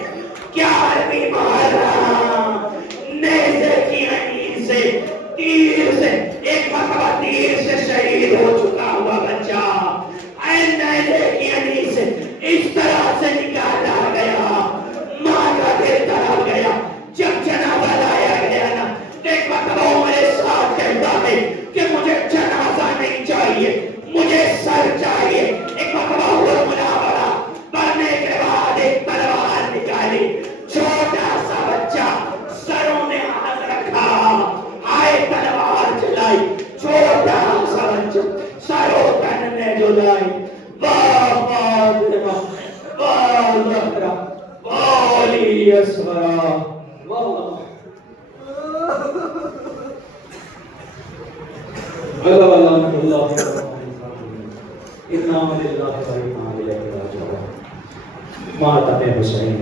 کیا عربی محرم نیزے کی عینی سے تیر سے ایک مرتبہ تیر سے شہید ہو چکا ہوا بچہ اے نیزے کی عینی سے اس طرح سے نکالا گیا، ماں کا دل تڑپ گیا. جب جنازہ لایا گیا نا ایک مرتبہ میرے ساتھ کہتا ہے کہ مجھے جنازہ نہیں چاہیے، مجھے سر چاہیے. ایک مرتبہ ہوا مناورہ پڑھنے کے بعد ایک تلوار نکالی، چھوٹا سا بچہ سروں نے ہاتھ رکھا، آئے تلوار چلائی، چھوٹا سا بچہ سروں تن نے جلائی. واہ فاطمہ واہ زہرا واہ علی اسورا واہ. ماتم حسین